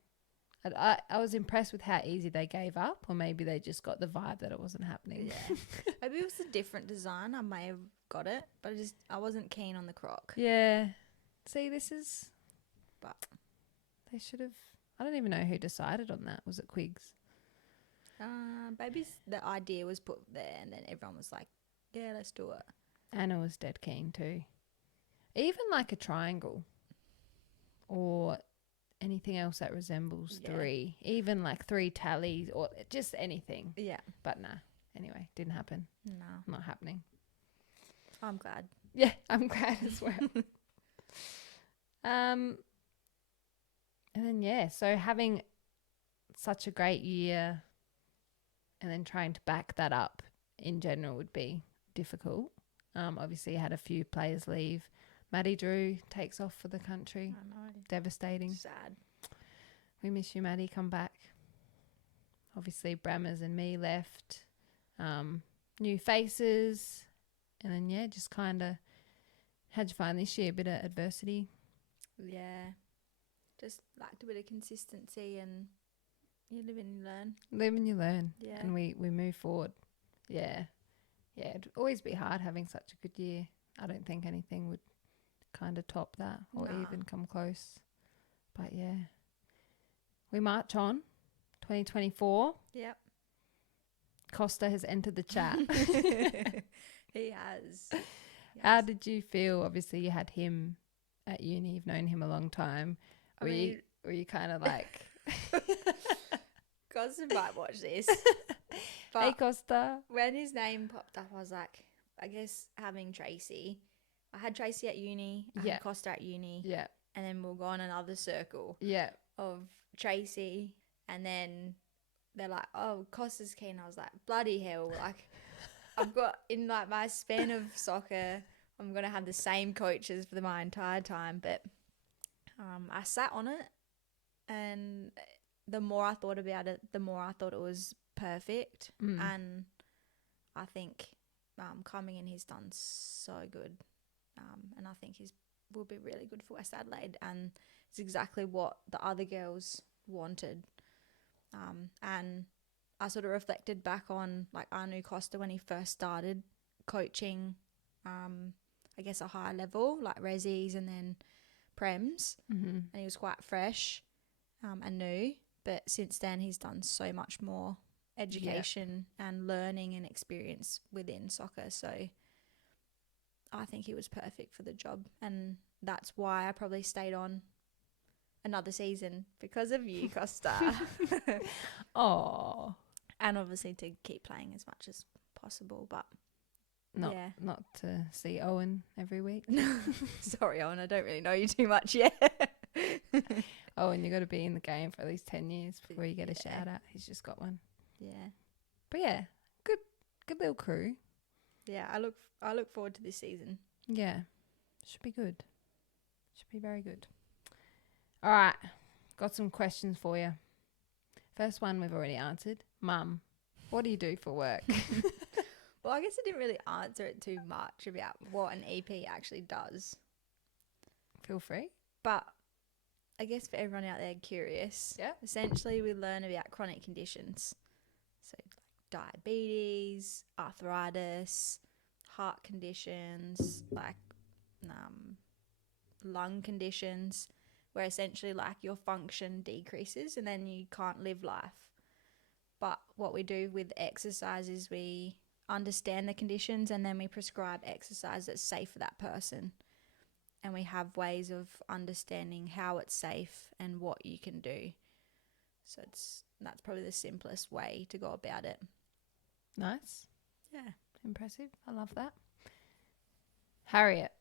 I was impressed with how easy they gave up, or maybe they just got the vibe that it wasn't happening. Yeah. Maybe it was a different design. I may have got it, but I wasn't keen on the croc. Yeah. See, But they should have. I don't even know who decided on that. Was it Quigs? maybe the idea was put there, and then everyone was like, "Yeah, let's do it." Anna was dead keen too. Even like a triangle, or anything else that resembles 3. Even like 3 tallies, or just anything. Yeah. But nah. Anyway, didn't happen. No, Not happening. I'm glad. Yeah, I'm glad as well. And then so having such a great year and then trying to back that up in general would be difficult. Obviously, you had a few players leave. Maddie Drew takes off for the country. I know. Devastating. Sad. We miss you, Maddie. Come back. Obviously, Brammers and me left. New faces. And then, just kind of, how'd you find this year? A bit of adversity? Yeah. Just lacked a bit of consistency, and you live and you learn. Live and you learn. Yeah. And we move forward. Yeah. Yeah, it'd always be hard having such a good year. I don't think anything would kind of top that or Nah. even come close. But yeah. We march on. 2024. Yep. Costa has entered the chat. He has. How did you feel? Obviously, you had him at uni. You've known him a long time. Were you kind of like... Costa might watch this. But hey, Costa. when his name popped up, I was like, I guess having Tracy. I had Tracy at uni. I had Costa at uni. Yeah. And then we'll go on another circle Yeah. of Tracy. And then they're like, oh, Costa's keen. I was like, bloody hell. Like, I've got, in like my span of soccer, I'm going to have the same coaches for my entire time. But I sat on it, and the more I thought about it, the more I thought it was perfect. And I think coming in, he's done so good. And I think will be really good for West Adelaide, and it's exactly what the other girls wanted. And I sort of reflected back on, like, I knew Costa when he first started coaching, I guess a higher level, like Resis and then Prems, and he was quite fresh and new. But since then, he's done so much more education and learning and experience within soccer. So I think he was perfect for the job, and that's why I probably stayed on another season, because of you, Costa. Oh. And obviously to keep playing as much as possible, but not to see Owen every week. Sorry, Owen, I don't really know you too much yet. Owen, you got to be in the game for at least 10 years before you get a shout out. He's just got one. Yeah. But yeah, good little crew. Yeah, I look forward to this season. Yeah, should be good. Should be very good. All right, got some questions for you. First one we've already answered. Mum, what do you do for work? Well, I guess I didn't really answer it too much about what an EP actually does. Feel free. But I guess for everyone out there curious, Yeah. essentially we learn about chronic conditions. So like diabetes, arthritis, heart conditions, like lung conditions, where essentially like your function decreases and then you can't live life. But what we do with exercise is we understand the conditions and then we prescribe exercise that's safe for that person. And we have ways of understanding how it's safe and what you can do. So that's probably the simplest way to go about it. Nice. Yeah. Impressive. I love that. Harriet.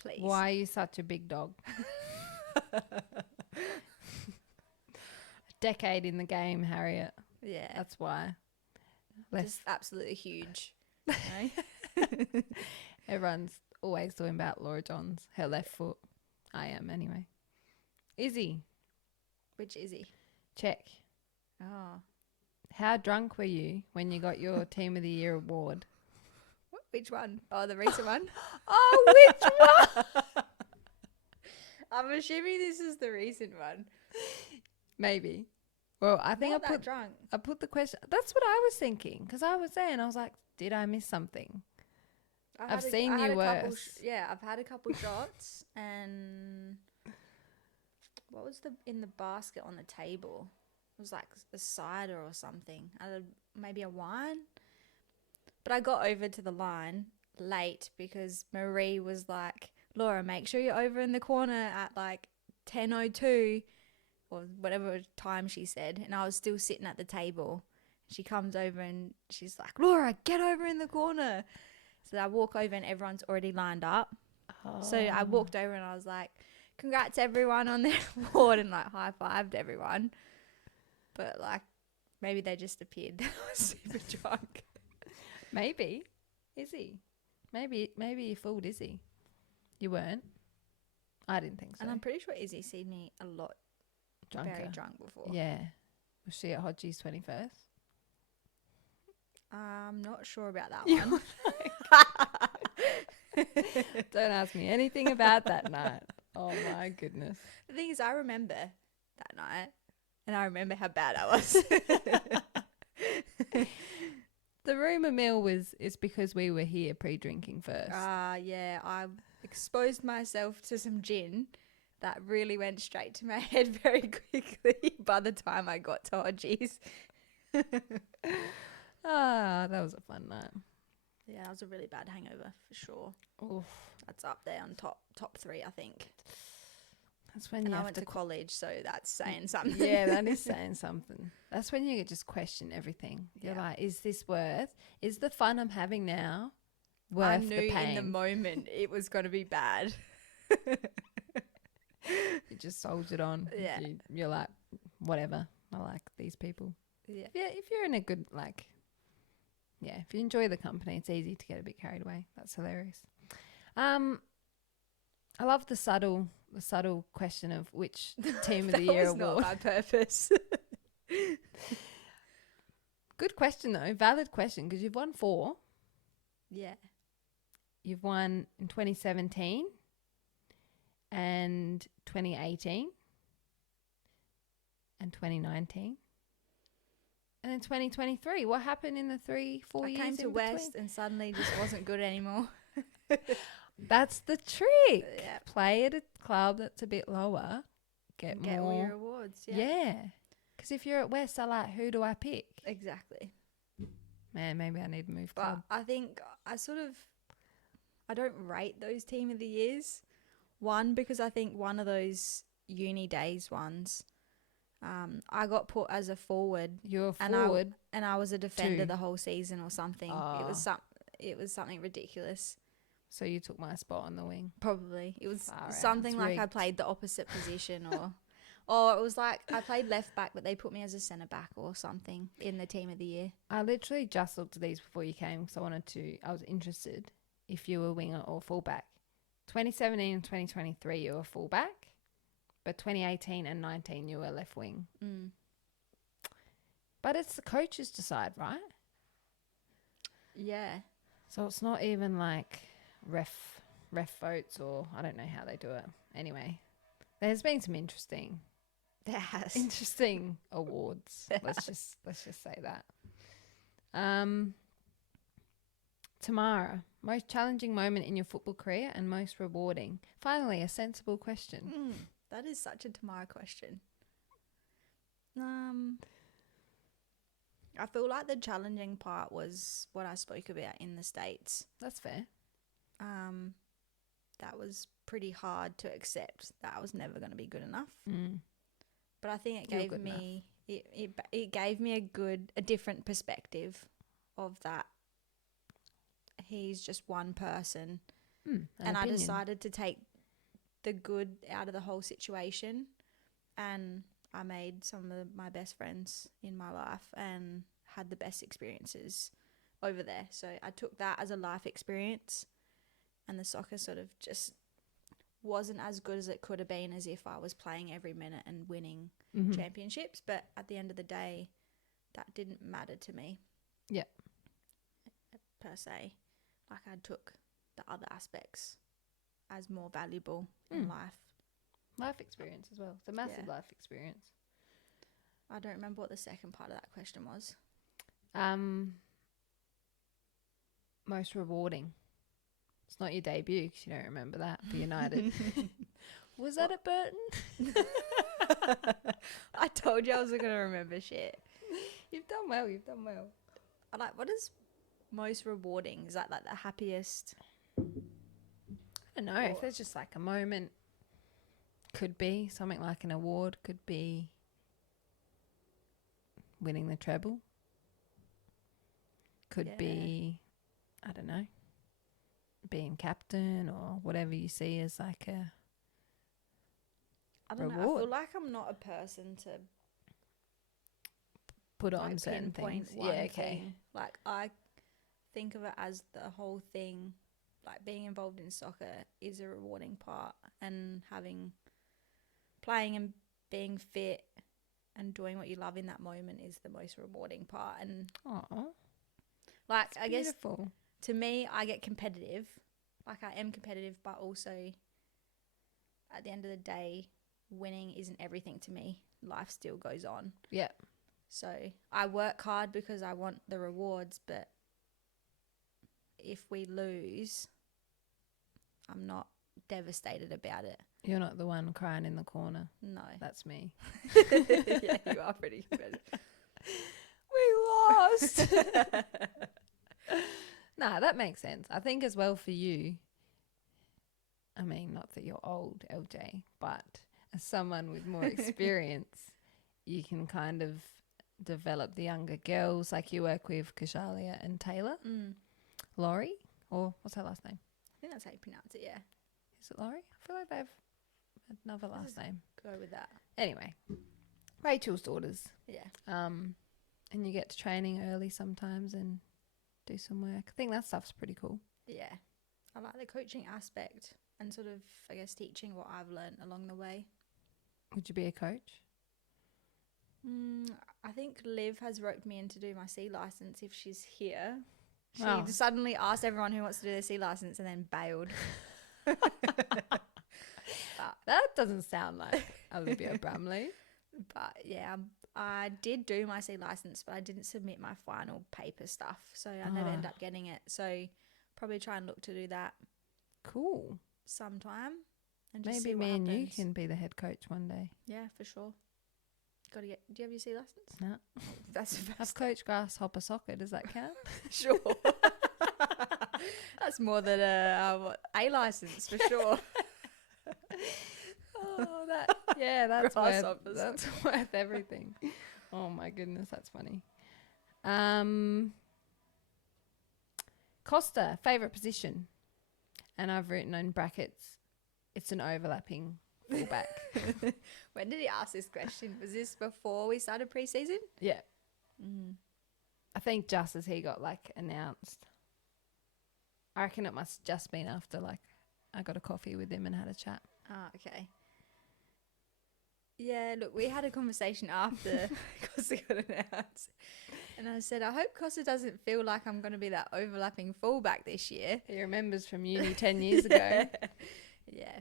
Please. Why are you such a big dog? A decade in the game, Harriet. Yeah. That's why. Just absolutely huge. You know? Everyone's always talking about Laura Johns, her left foot. I am anyway. Izzy. Which is he? Check. Oh. How drunk were you when you got your Team of the Year award? Which one? Oh, the recent one? Oh, which one? I'm assuming this is the recent one. Maybe. Well, I think Not that drunk. I put the question. That's what I was thinking because I was saying, I was like, did I miss something? I've seen you worse. I've had a couple shots and what was in the basket on the table? It was like a cider or something. Maybe a wine. But I got over to the line late because Marie was like, Laura, make sure you're over in the corner at like 10:02 or whatever time she said. And I was still sitting at the table. She comes over and she's like, Laura, get over in the corner. So I walk over and everyone's already lined up. Oh. So I walked over and I was like, congrats everyone on their award, and like high-fived everyone. But like maybe they just appeared that I was super drunk. Maybe. Izzy. Maybe you fooled Izzy. You weren't. I didn't think so. And I'm pretty sure Izzy seen me a lot drunker. Very drunk before. Yeah. Was she at Hodgie's 21st? I'm not sure about that one. Don't ask me anything about that night. Oh my goodness. The thing is, I remember that night and I remember how bad I was. The rumour mill is because we were here pre-drinking first. Yeah. I exposed myself to some gin that really went straight to my head very quickly by the time I got to Hodgie's. That was a fun night. Yeah, that was a really bad hangover for sure. Oof. That's up there on top 3, I think. That's when and you I went to college, so that's saying something. Yeah, that is saying something. That's when you just question everything. You're like, is the fun I'm having now worth the pain? I knew in the moment it was going to be bad. You just soldiered on. Yeah. You're like, whatever. I like these people. Yeah. Yeah, if you're in a good, if you enjoy the company, it's easy to get a bit carried away. That's hilarious. I love the subtle question of which Team of the Year award. That was not my purpose. Good question though, valid question, because you've won 4. Yeah. You've won in 2017 and 2018 and 2019. And in 2023, what happened in the 3-4 years? I came to West and suddenly just wasn't good anymore. That's the trick. Yeah. Play at a club that's a bit lower. Get more. all your awards. Yeah. Because if you're at West, who do I pick? Exactly. Man, maybe I need to move but club. I think I don't rate those Team of the Years. One, because I think one of those uni days ones, I got put as a forward. You're a forward. And I was a defender too. the whole season or something. Oh. It was something ridiculous. So you took my spot on the wing. Probably. It was Far something out. like Rigged. I played the opposite position or it was like I played left back but they put me as a centre back or something in the Team of the Year. I literally just looked at these before you came because I was interested if you were winger or fullback. 2017 and 2023 you were fullback, but 2018 and 19 you were left wing. Mm. But it's the coaches decide, right? Yeah. So it's not even like ref votes, or I don't know how they do it. Anyway, There's been some interesting There has. awards. Let's just say that. Tamara, most challenging moment in your football career and most rewarding. Finally, a sensible question. That is such a Tamara question. I feel like the challenging part was what I spoke about in the States. That's fair. That was pretty hard to accept that I was never going to be good enough. But I think it gave me it gave me a different perspective of that. He's just one person, and I decided to take the good out of the whole situation, and I made some of my best friends in my life and had the best experiences over there. So I took that as a life experience, and the soccer sort of just wasn't as good as it could have been as if I was playing every minute and winning championships. But at the end of the day, that didn't matter to me. Yeah. Per se. Like I took the other aspects as more valuable in life. Life experience as well. It's a massive life experience. I don't remember what the second part of that question was. Most rewarding. It's not your debut because you don't remember that for United. Was that at Burton? I told you I wasn't going to remember shit. You've done well. I like, what is most rewarding? Is that like the happiest? I don't know. If there's just like a moment, could be something like an award, could be winning the treble, could be, I don't know, being captain or whatever you see as like a I don't know. I feel like I'm not a person to put on certain things. Thing. Like I think of it as the whole thing. Like being involved in soccer is a rewarding part, and playing and being fit and doing what you love in that moment is the most rewarding part. And like I guess to me, I get competitive. Like I am competitive, but also at the end of the day, winning isn't everything to me. Life still goes on. Yeah. So I work hard because I want the rewards, but if we lose, I'm not devastated about it. You're not the one crying in the corner. No. That's me. Yeah, you are pretty good. We lost. Nah, that makes sense. I think as well for you, I mean, not that you're old, LJ, but as someone with more experience, you can kind of develop the younger girls. Like you work with Kashalia and Taylor. Laurie, or what's her last name? I think that's how you pronounce it, yeah. Is it Laurie? I feel like they have another last name. Go with that. Anyway, Rachel's daughters. Yeah. And you get to training early sometimes and do some work. I think that stuff's pretty cool. Yeah. I like the coaching aspect and sort of, I guess, teaching what I've learned along the way. Would you be a coach? I think Liv has roped me in to do my C license if she's here. She Oh. suddenly asked everyone who wants to do their C license and then bailed. That doesn't sound like Olivia Bramley. But yeah, I did do my C license, but I didn't submit my final paper stuff, so I never ended up getting it. So probably try and look to do that. Cool. Sometime. And just Maybe see me what and you happens. can be the head coach one day. Yeah, for sure. Got to get. Do you have your C license? No. That's the I've first. coached grasshopper soccer. Does that count? Sure. That's more than a license for sure. Oh, that's worth everything. Oh my goodness, that's funny. Costa, favourite position, and I've written in brackets, it's an overlapping fullback. When did he ask this question? Was this before we started pre-season? Yeah. I think just as he got like announced. I reckon it must just been after like I got a coffee with him and had a chat. Oh, okay. Yeah, look, we had a conversation after Costa got announced. And I said, I hope Costa doesn't feel like I'm going to be that overlapping fullback this year. He remembers from uni 10 years ago. Yeah.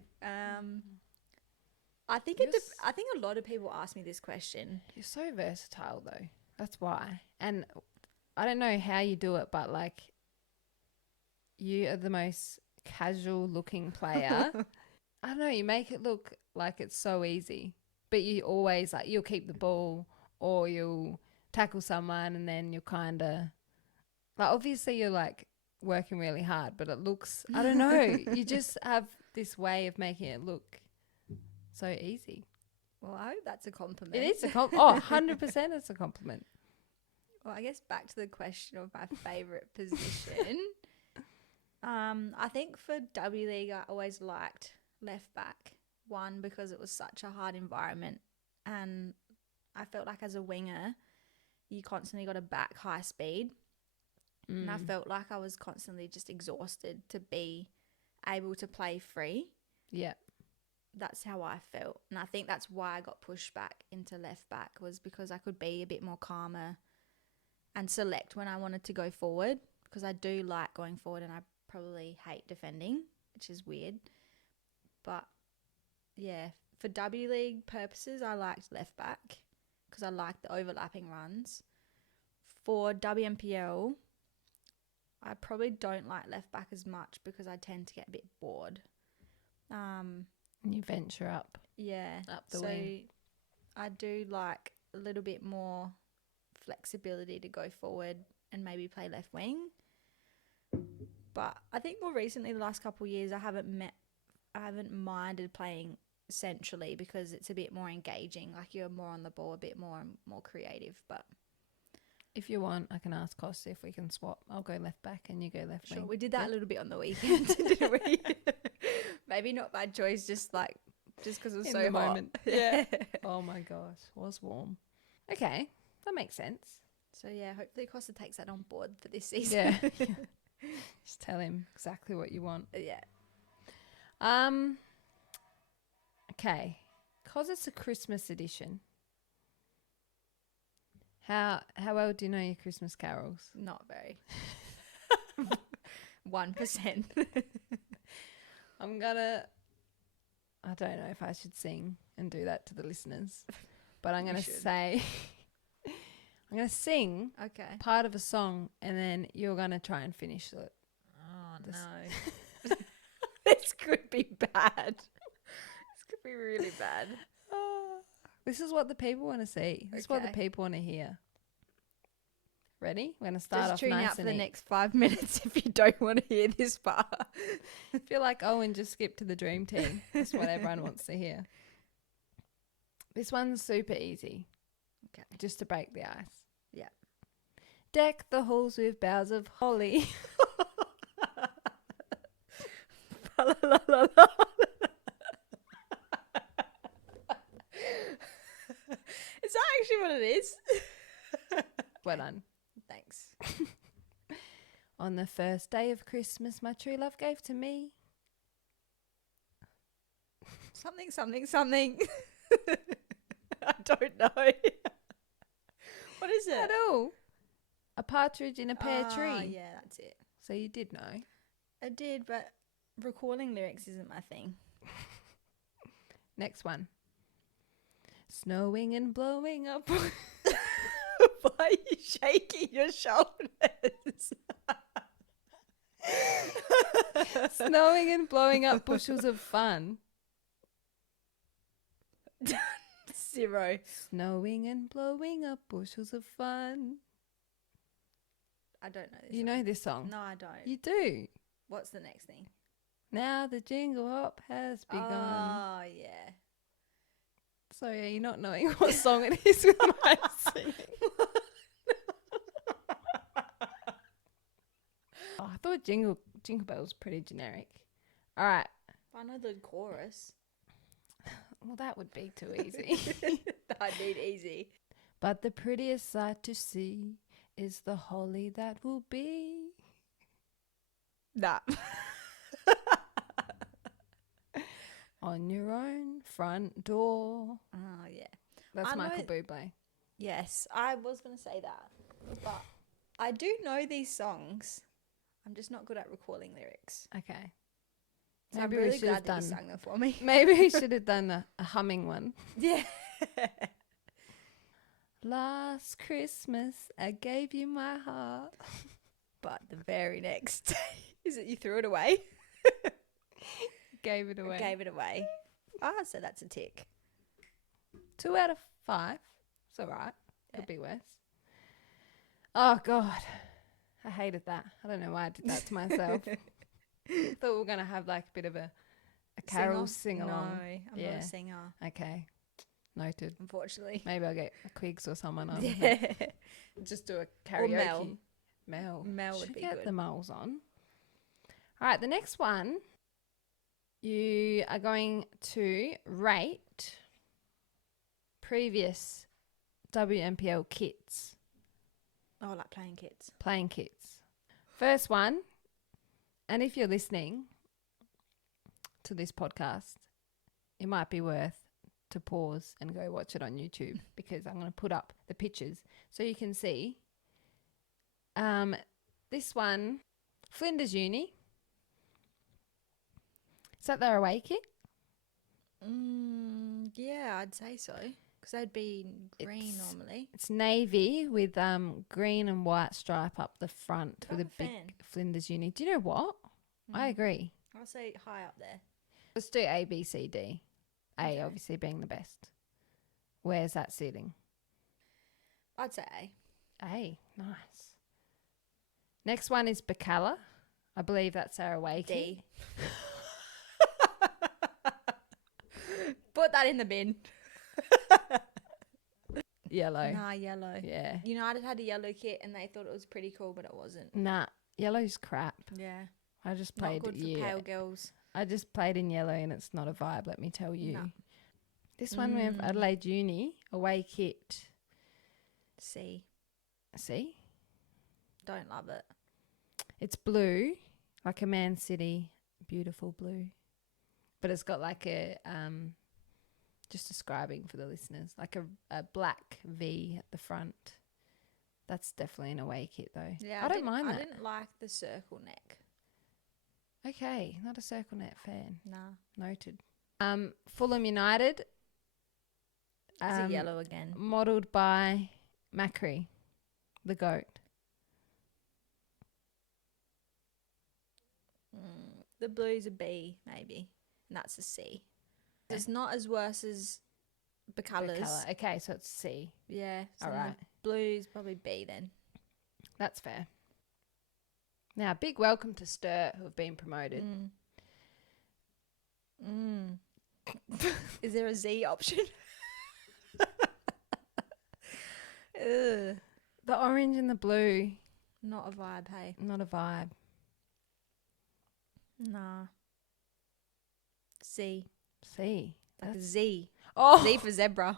I think I think a lot of people ask me this question. You're so versatile though. That's why. And I don't know how you do it, but like you are the most casual looking player. I don't know, you make it look like it's so easy. But you always like you'll keep the ball or you'll tackle someone and then you'll kinda like obviously you're like working really hard, but it looks I don't know. You just have this way of making it look so easy. Well, I hope that's a compliment. It is a compliment. 100% it's a compliment. Well, I guess back to the question of my favourite position. I think for W League, I always liked left back. One, because it was such a hard environment. And I felt like as a winger, you constantly got to back high speed. And I felt like I was constantly just exhausted to be able to play free. Yeah. That's how I felt. And I think that's why I got pushed back into left back, was because I could be a bit more calmer and select when I wanted to go forward, because I do like going forward and I probably hate defending, which is weird. But yeah, for W League purposes, I liked left back because I liked the overlapping runs. For WNPL, I probably don't like left back as much because I tend to get a bit bored. You venture up. Yeah. Up the wing. I do like a little bit more flexibility to go forward and maybe play left wing. But I think more recently, the last couple of years, I haven't minded playing centrally because it's a bit more engaging. Like you're more on the ball, a bit more creative. But if you want, I can ask Costa if we can swap. I'll go left back and you go left wing. Sure, we did that a little bit on the weekend, didn't we? Maybe not by choice, just because it was In so the hot. moment. Yeah. Oh my gosh, it was warm. Okay, that makes sense. So yeah, hopefully Costa takes that on board for this season. Yeah. Just tell him exactly what you want. Yeah. Okay, because it's a Christmas edition. How well do you know your Christmas carols? Not very. 1%. I don't know if I should sing and do that to the listeners, but I'm going to say, I'm going to sing part of a song and then you're going to try and finish it. Oh, no. This could be bad. This could be really bad. This is what the people want to see. This is what the people want to hear. Ready? We're going to start off nice and Just tune out for the next 5 minutes if you don't want to hear this part. If you're like, oh, and just skip to the dream team. That's what everyone wants to hear. This one's super easy. Okay. Just to break the ice. Yeah. Deck the halls with boughs of holly. La, la, la, la. Is that actually what it is? Well done. Thanks. On the first day of Christmas, my true love gave to me. Something. I don't know. What is it? At all. A partridge in a pear tree. Yeah, that's it. So you did know. I did, but recalling lyrics isn't my thing. Next one. Snowing and blowing up. Why are you shaking your shoulders? Snowing and blowing up bushels of fun. 0. Snowing and blowing up bushels of fun. I don't know this You song. know this song? No, I don't. You do. What's the next thing? Now the jingle hop has begun. Oh, yeah. So yeah, you're not knowing what song it is when I'm singing. Oh, I thought Jingle Bell was pretty generic. All right. I know the chorus. Well, that would be too easy. I need easy. But the prettiest sight to see is the holly that will be. Nah. On your own front door. Oh, yeah. That's I Michael know- Bublé. Yes, I was going to say that. But I do know these songs. I'm just not good at recalling lyrics. Okay. So I'm Maybe we really should have glad that you done. sang that for me. Maybe we should have done a humming one. Yeah. Last Christmas, I gave you my heart. But the very next day, is it you threw it away? Gave it away. Gave it away. So that's a tick. 2 out of 5. It's all right. Could Yeah. be worse. Oh, God. I hated that. I don't know why I did that to myself. Thought we were going to have like a bit of a carol sing-along. No, I'm not a singer, Okay. Noted. unfortunately. Maybe I'll get a Quigs or someone on. Yeah. Just do a karaoke. Mel. Mel would should be get good. the Mel's on. All right, the next one, you are going to rate previous WNPL kits, Oh, like playing kits. playing kits. First one, and if you're listening to this podcast, it might be worth to pause and go watch it on YouTube because I'm going to put up the pictures so you can see. This one, Flinders Uni. Is that their away kit? Yeah, I'd say so. Because they'd be green It's- normally. It's navy with green and white stripe up the front with I'm a a big fan. Flinders Uni. Do you know what? I agree. I'll say high up there. Let's do A, B, C, D. A Okay. obviously being the best. Where's that sitting? I'd say A. A, nice. Next one is Bacala. I believe that's our away kit. D. Put that in the bin. Yellow. Nah, yellow. Yeah. United had a yellow kit and they thought it was pretty cool, but it wasn't. Nah, yellow's crap. Yeah. I just Not played good for pale girls. I just played in yellow and it's not a vibe, let me tell you. No. This one we have Adelaide Uni away kit. C. See? Don't love it. It's blue, like a Man City, beautiful blue. But it's got like a just describing for the listeners, like a black V at the front. That's definitely an away kit though. Yeah, I don't mind I that. didn't like the circle neck. Okay, not a circle net fan. Nah. Noted. Fulham United. It's a yellow again. Modelled by Macri, the GOAT. The blue's a B, maybe. And that's a C. It's not as worse as Bacala's. Colour. Okay, so it's C. Yeah. So All the right. blue's probably B then. That's fair. Now, big welcome to Sturt, who have been promoted. Is there a Z option? Ugh. The orange and the blue, Not a vibe, hey. not a vibe. Nah. C. C. Like a Z. Oh, Z for zebra.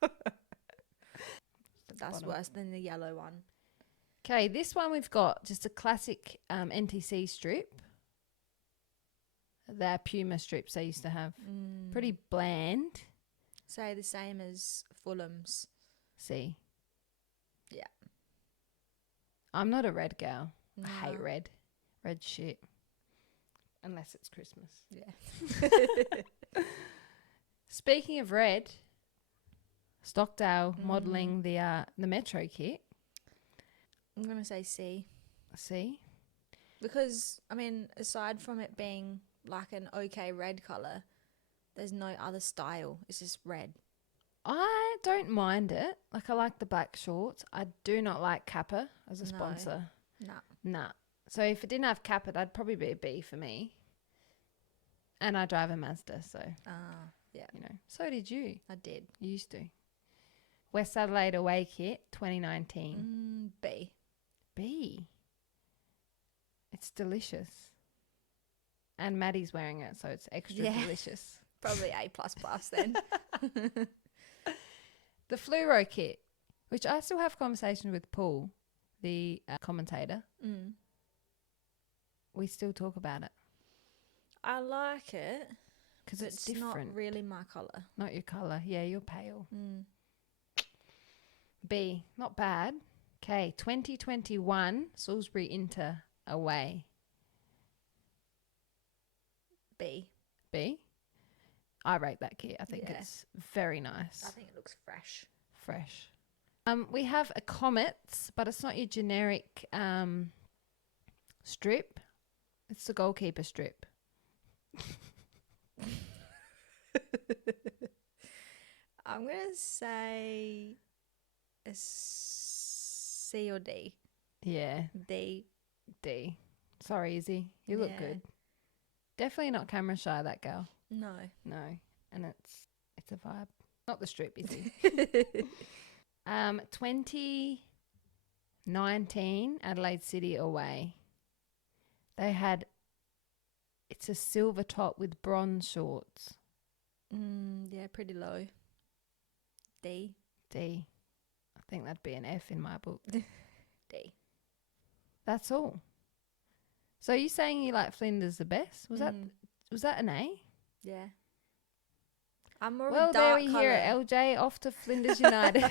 But that's Bottom. worse than the yellow one. okay. This one we've got just a classic NTC strip. They're Puma strips they used to have. Pretty bland. Say the same as Fulham's. C. Yeah. I'm not a red girl. I hate No. red. Red shit. Unless it's Christmas. Yeah. Speaking of red, Stockdale modelling the Metro kit. I'm going to say C. See? Because, I mean, aside from it being like an okay red colour, there's no other style. It's just red. I don't mind it. Like, I like the black shorts. I do not like Kappa as a No. sponsor. Nah. Nah. So if it didn't have Kappa, that'd probably be a B for me. And I drive a Mazda, so, Yeah, you know. So did you. I did. You used to. West Adelaide away kit, 2019. B. B. It's delicious. And Maddie's wearing it, so it's extra Yeah. delicious. Probably A++ then. The fluoro kit, which I still have conversations with Paul, the commentator. We still talk about it I like it, because but it's it's not different. really my colour. Not your colour. Yeah, you're pale. B, not bad. Okay, 2021 Salisbury Inter away. B. B. I rate that kit. I think Yeah. it's very nice. I think it looks fresh. Fresh. We have a Comets, but it's not your generic strip. It's the goalkeeper strip. I'm going to say a C or D. Yeah. D. D. Sorry, Izzy. You look Yeah. good. Definitely not camera shy, that girl. No. No. And it's a vibe. Not the strip, Izzy. 2019 Adelaide City away. They had, it's a silver top with bronze shorts. Yeah, pretty low. D. D. I think that'd be an F in my book. D. That's all. So are you saying you like Flinders the best? Was that an A? Yeah. I'm more Well, of a dark there we hear it, colour. LJ. Off to Flinders United.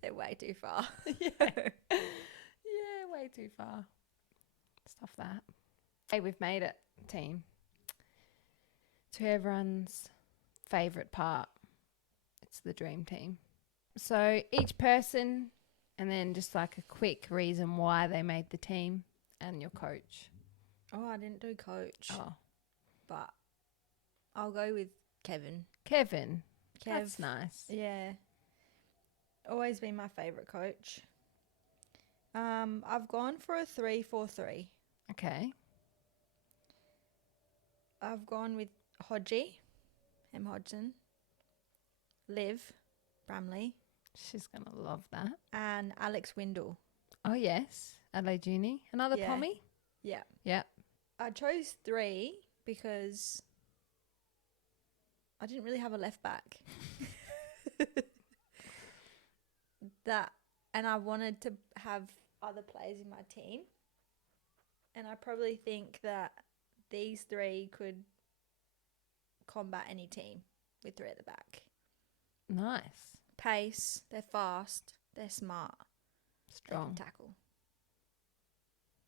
They're way too far. Yeah, way too far. Stuff that. Hey, we've made it, team. To everyone's favourite part. It's the dream team. So each person, and then just like a quick reason why they made the team and your coach. Oh, I didn't do coach. Oh, But I'll go with Kevin. Kevin. Kev. That's nice. Yeah. Always been my favourite coach. I've gone for a 3-4-3. Okay. I've gone with Hodgie, M. Hodgson, Liv, Bramley, She's going to love that. and Alex Windle. Oh, yes. Adelaide Uni. Another Yeah. Pommy? Yeah. Yeah. I chose 3 because I didn't really have a left back. And I wanted to have other players in my team. And I probably think that these 3 could combat any team with 3 at the back. Nice. Pace, they're fast, they're smart, they Strong. can tackle.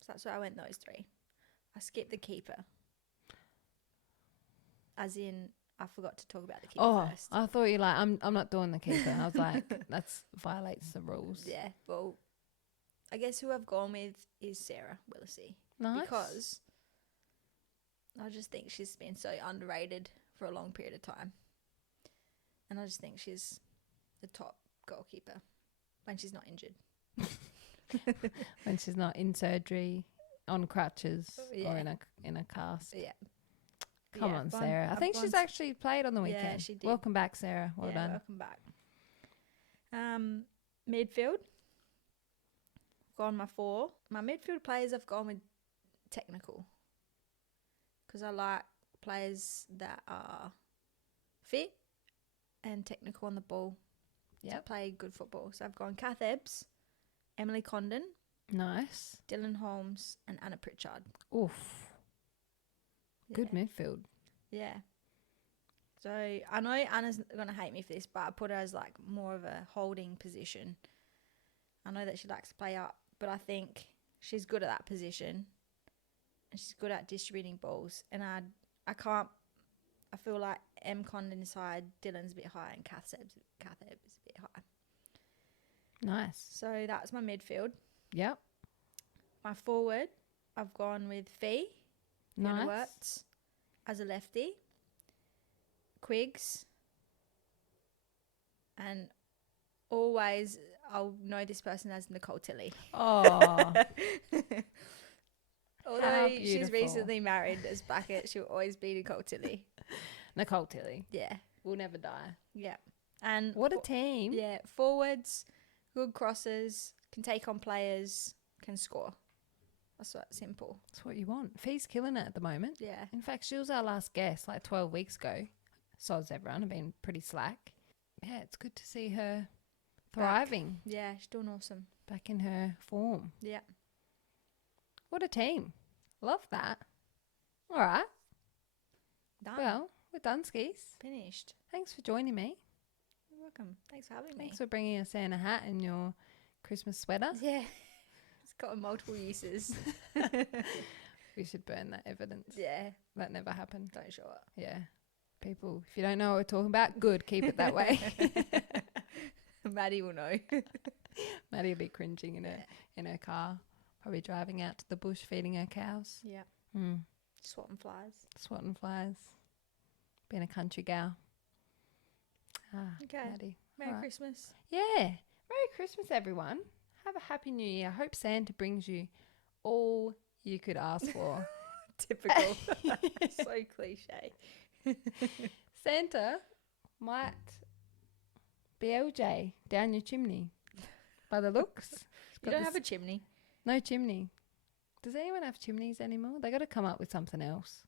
So that's why I went those 3. I skipped the keeper. As in, I forgot to talk about the keeper first. I thought you like, I'm not doing the keeper. I was like, that's violates the rules. Yeah, well, I guess who I've gone with is Sarah Willisey. Nice. Because I just think she's been so underrated for a long period of time. And I just think she's the top goalkeeper when she's not injured. When she's not in surgery, on crutches, Yeah. or in a cast. Yeah. Come on, Sarah. I think she's actually played on the weekend. Yeah, she did. Welcome back, Sarah. Well done. Welcome back. Midfield. Gone my 4. My midfield players I've gone with technical. Because I like players that are fit and technical on the ball to play good football. So I've gone Kath Ebbs, Emily Condon, Nice. Dylan Holmes, and Anna Pritchard. Oof. Good midfield. Yeah. So I know Anna's going to hate me for this, but I put her as like more of a holding position. I know that she likes to play up, but I think she's good at that position. And she's good at distributing balls. And I feel like M. Condon's side, Dylan's a bit high, and Kath Ebbs is a bit high. Nice. So that's my midfield. Yep. My forward, I've gone with Fee. Nice. Wirtz as a lefty. Quiggs. And always I'll know this person as Nicole Tilley. Oh. Although she's recently married as Blackett, she'll always be Nicole Tilley. Nicole Tilley. Yeah. Will never die. Yeah. And what a team. Yeah. Forwards, good crosses, can take on players, can score. That's what simple. That's what you want. Fee's killing it at the moment. Yeah. In fact, she was our last guest like 12 weeks ago. Soz everyone. I've been pretty slack. Yeah, it's good to see her thriving. Yeah, she's doing awesome. Back in her form. Yeah. What a team. Love that. All right. Done. Well, we're done, Skis. Finished. Thanks for joining me. You're welcome. Thanks for having me. Thanks for bringing a Santa hat and your Christmas sweater. Yeah. It's got multiple uses. We should burn that evidence. Yeah. That never happened. Don't show it. Yeah. People, if you don't know what we're talking about, good. Keep it that way. Maddie will know. Maddie will be cringing in her car, probably driving out to the bush feeding her cows. Yeah. Mm. Swatting flies. Swatting flies. Being a country gal. Okay. Maddie. Merry All right. Christmas. Yeah. Merry Christmas, everyone. Have a happy new year. I hope Santa brings you all you could ask for. Typical. So cliche. Santa might be LJ down your chimney by the looks. You don't have a chimney. No chimney. Does anyone have chimneys anymore? They got to come up with something else.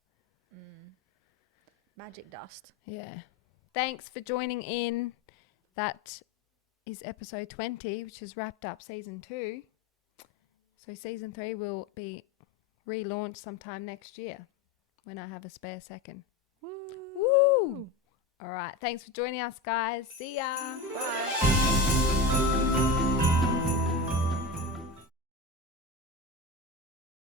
Magic dust. Yeah. Thanks for joining in. That is episode 20, which has wrapped up season 2. So season 3 will be relaunched sometime next year when I have a spare second. Woo! All right. Thanks for joining us, guys. See ya. Bye.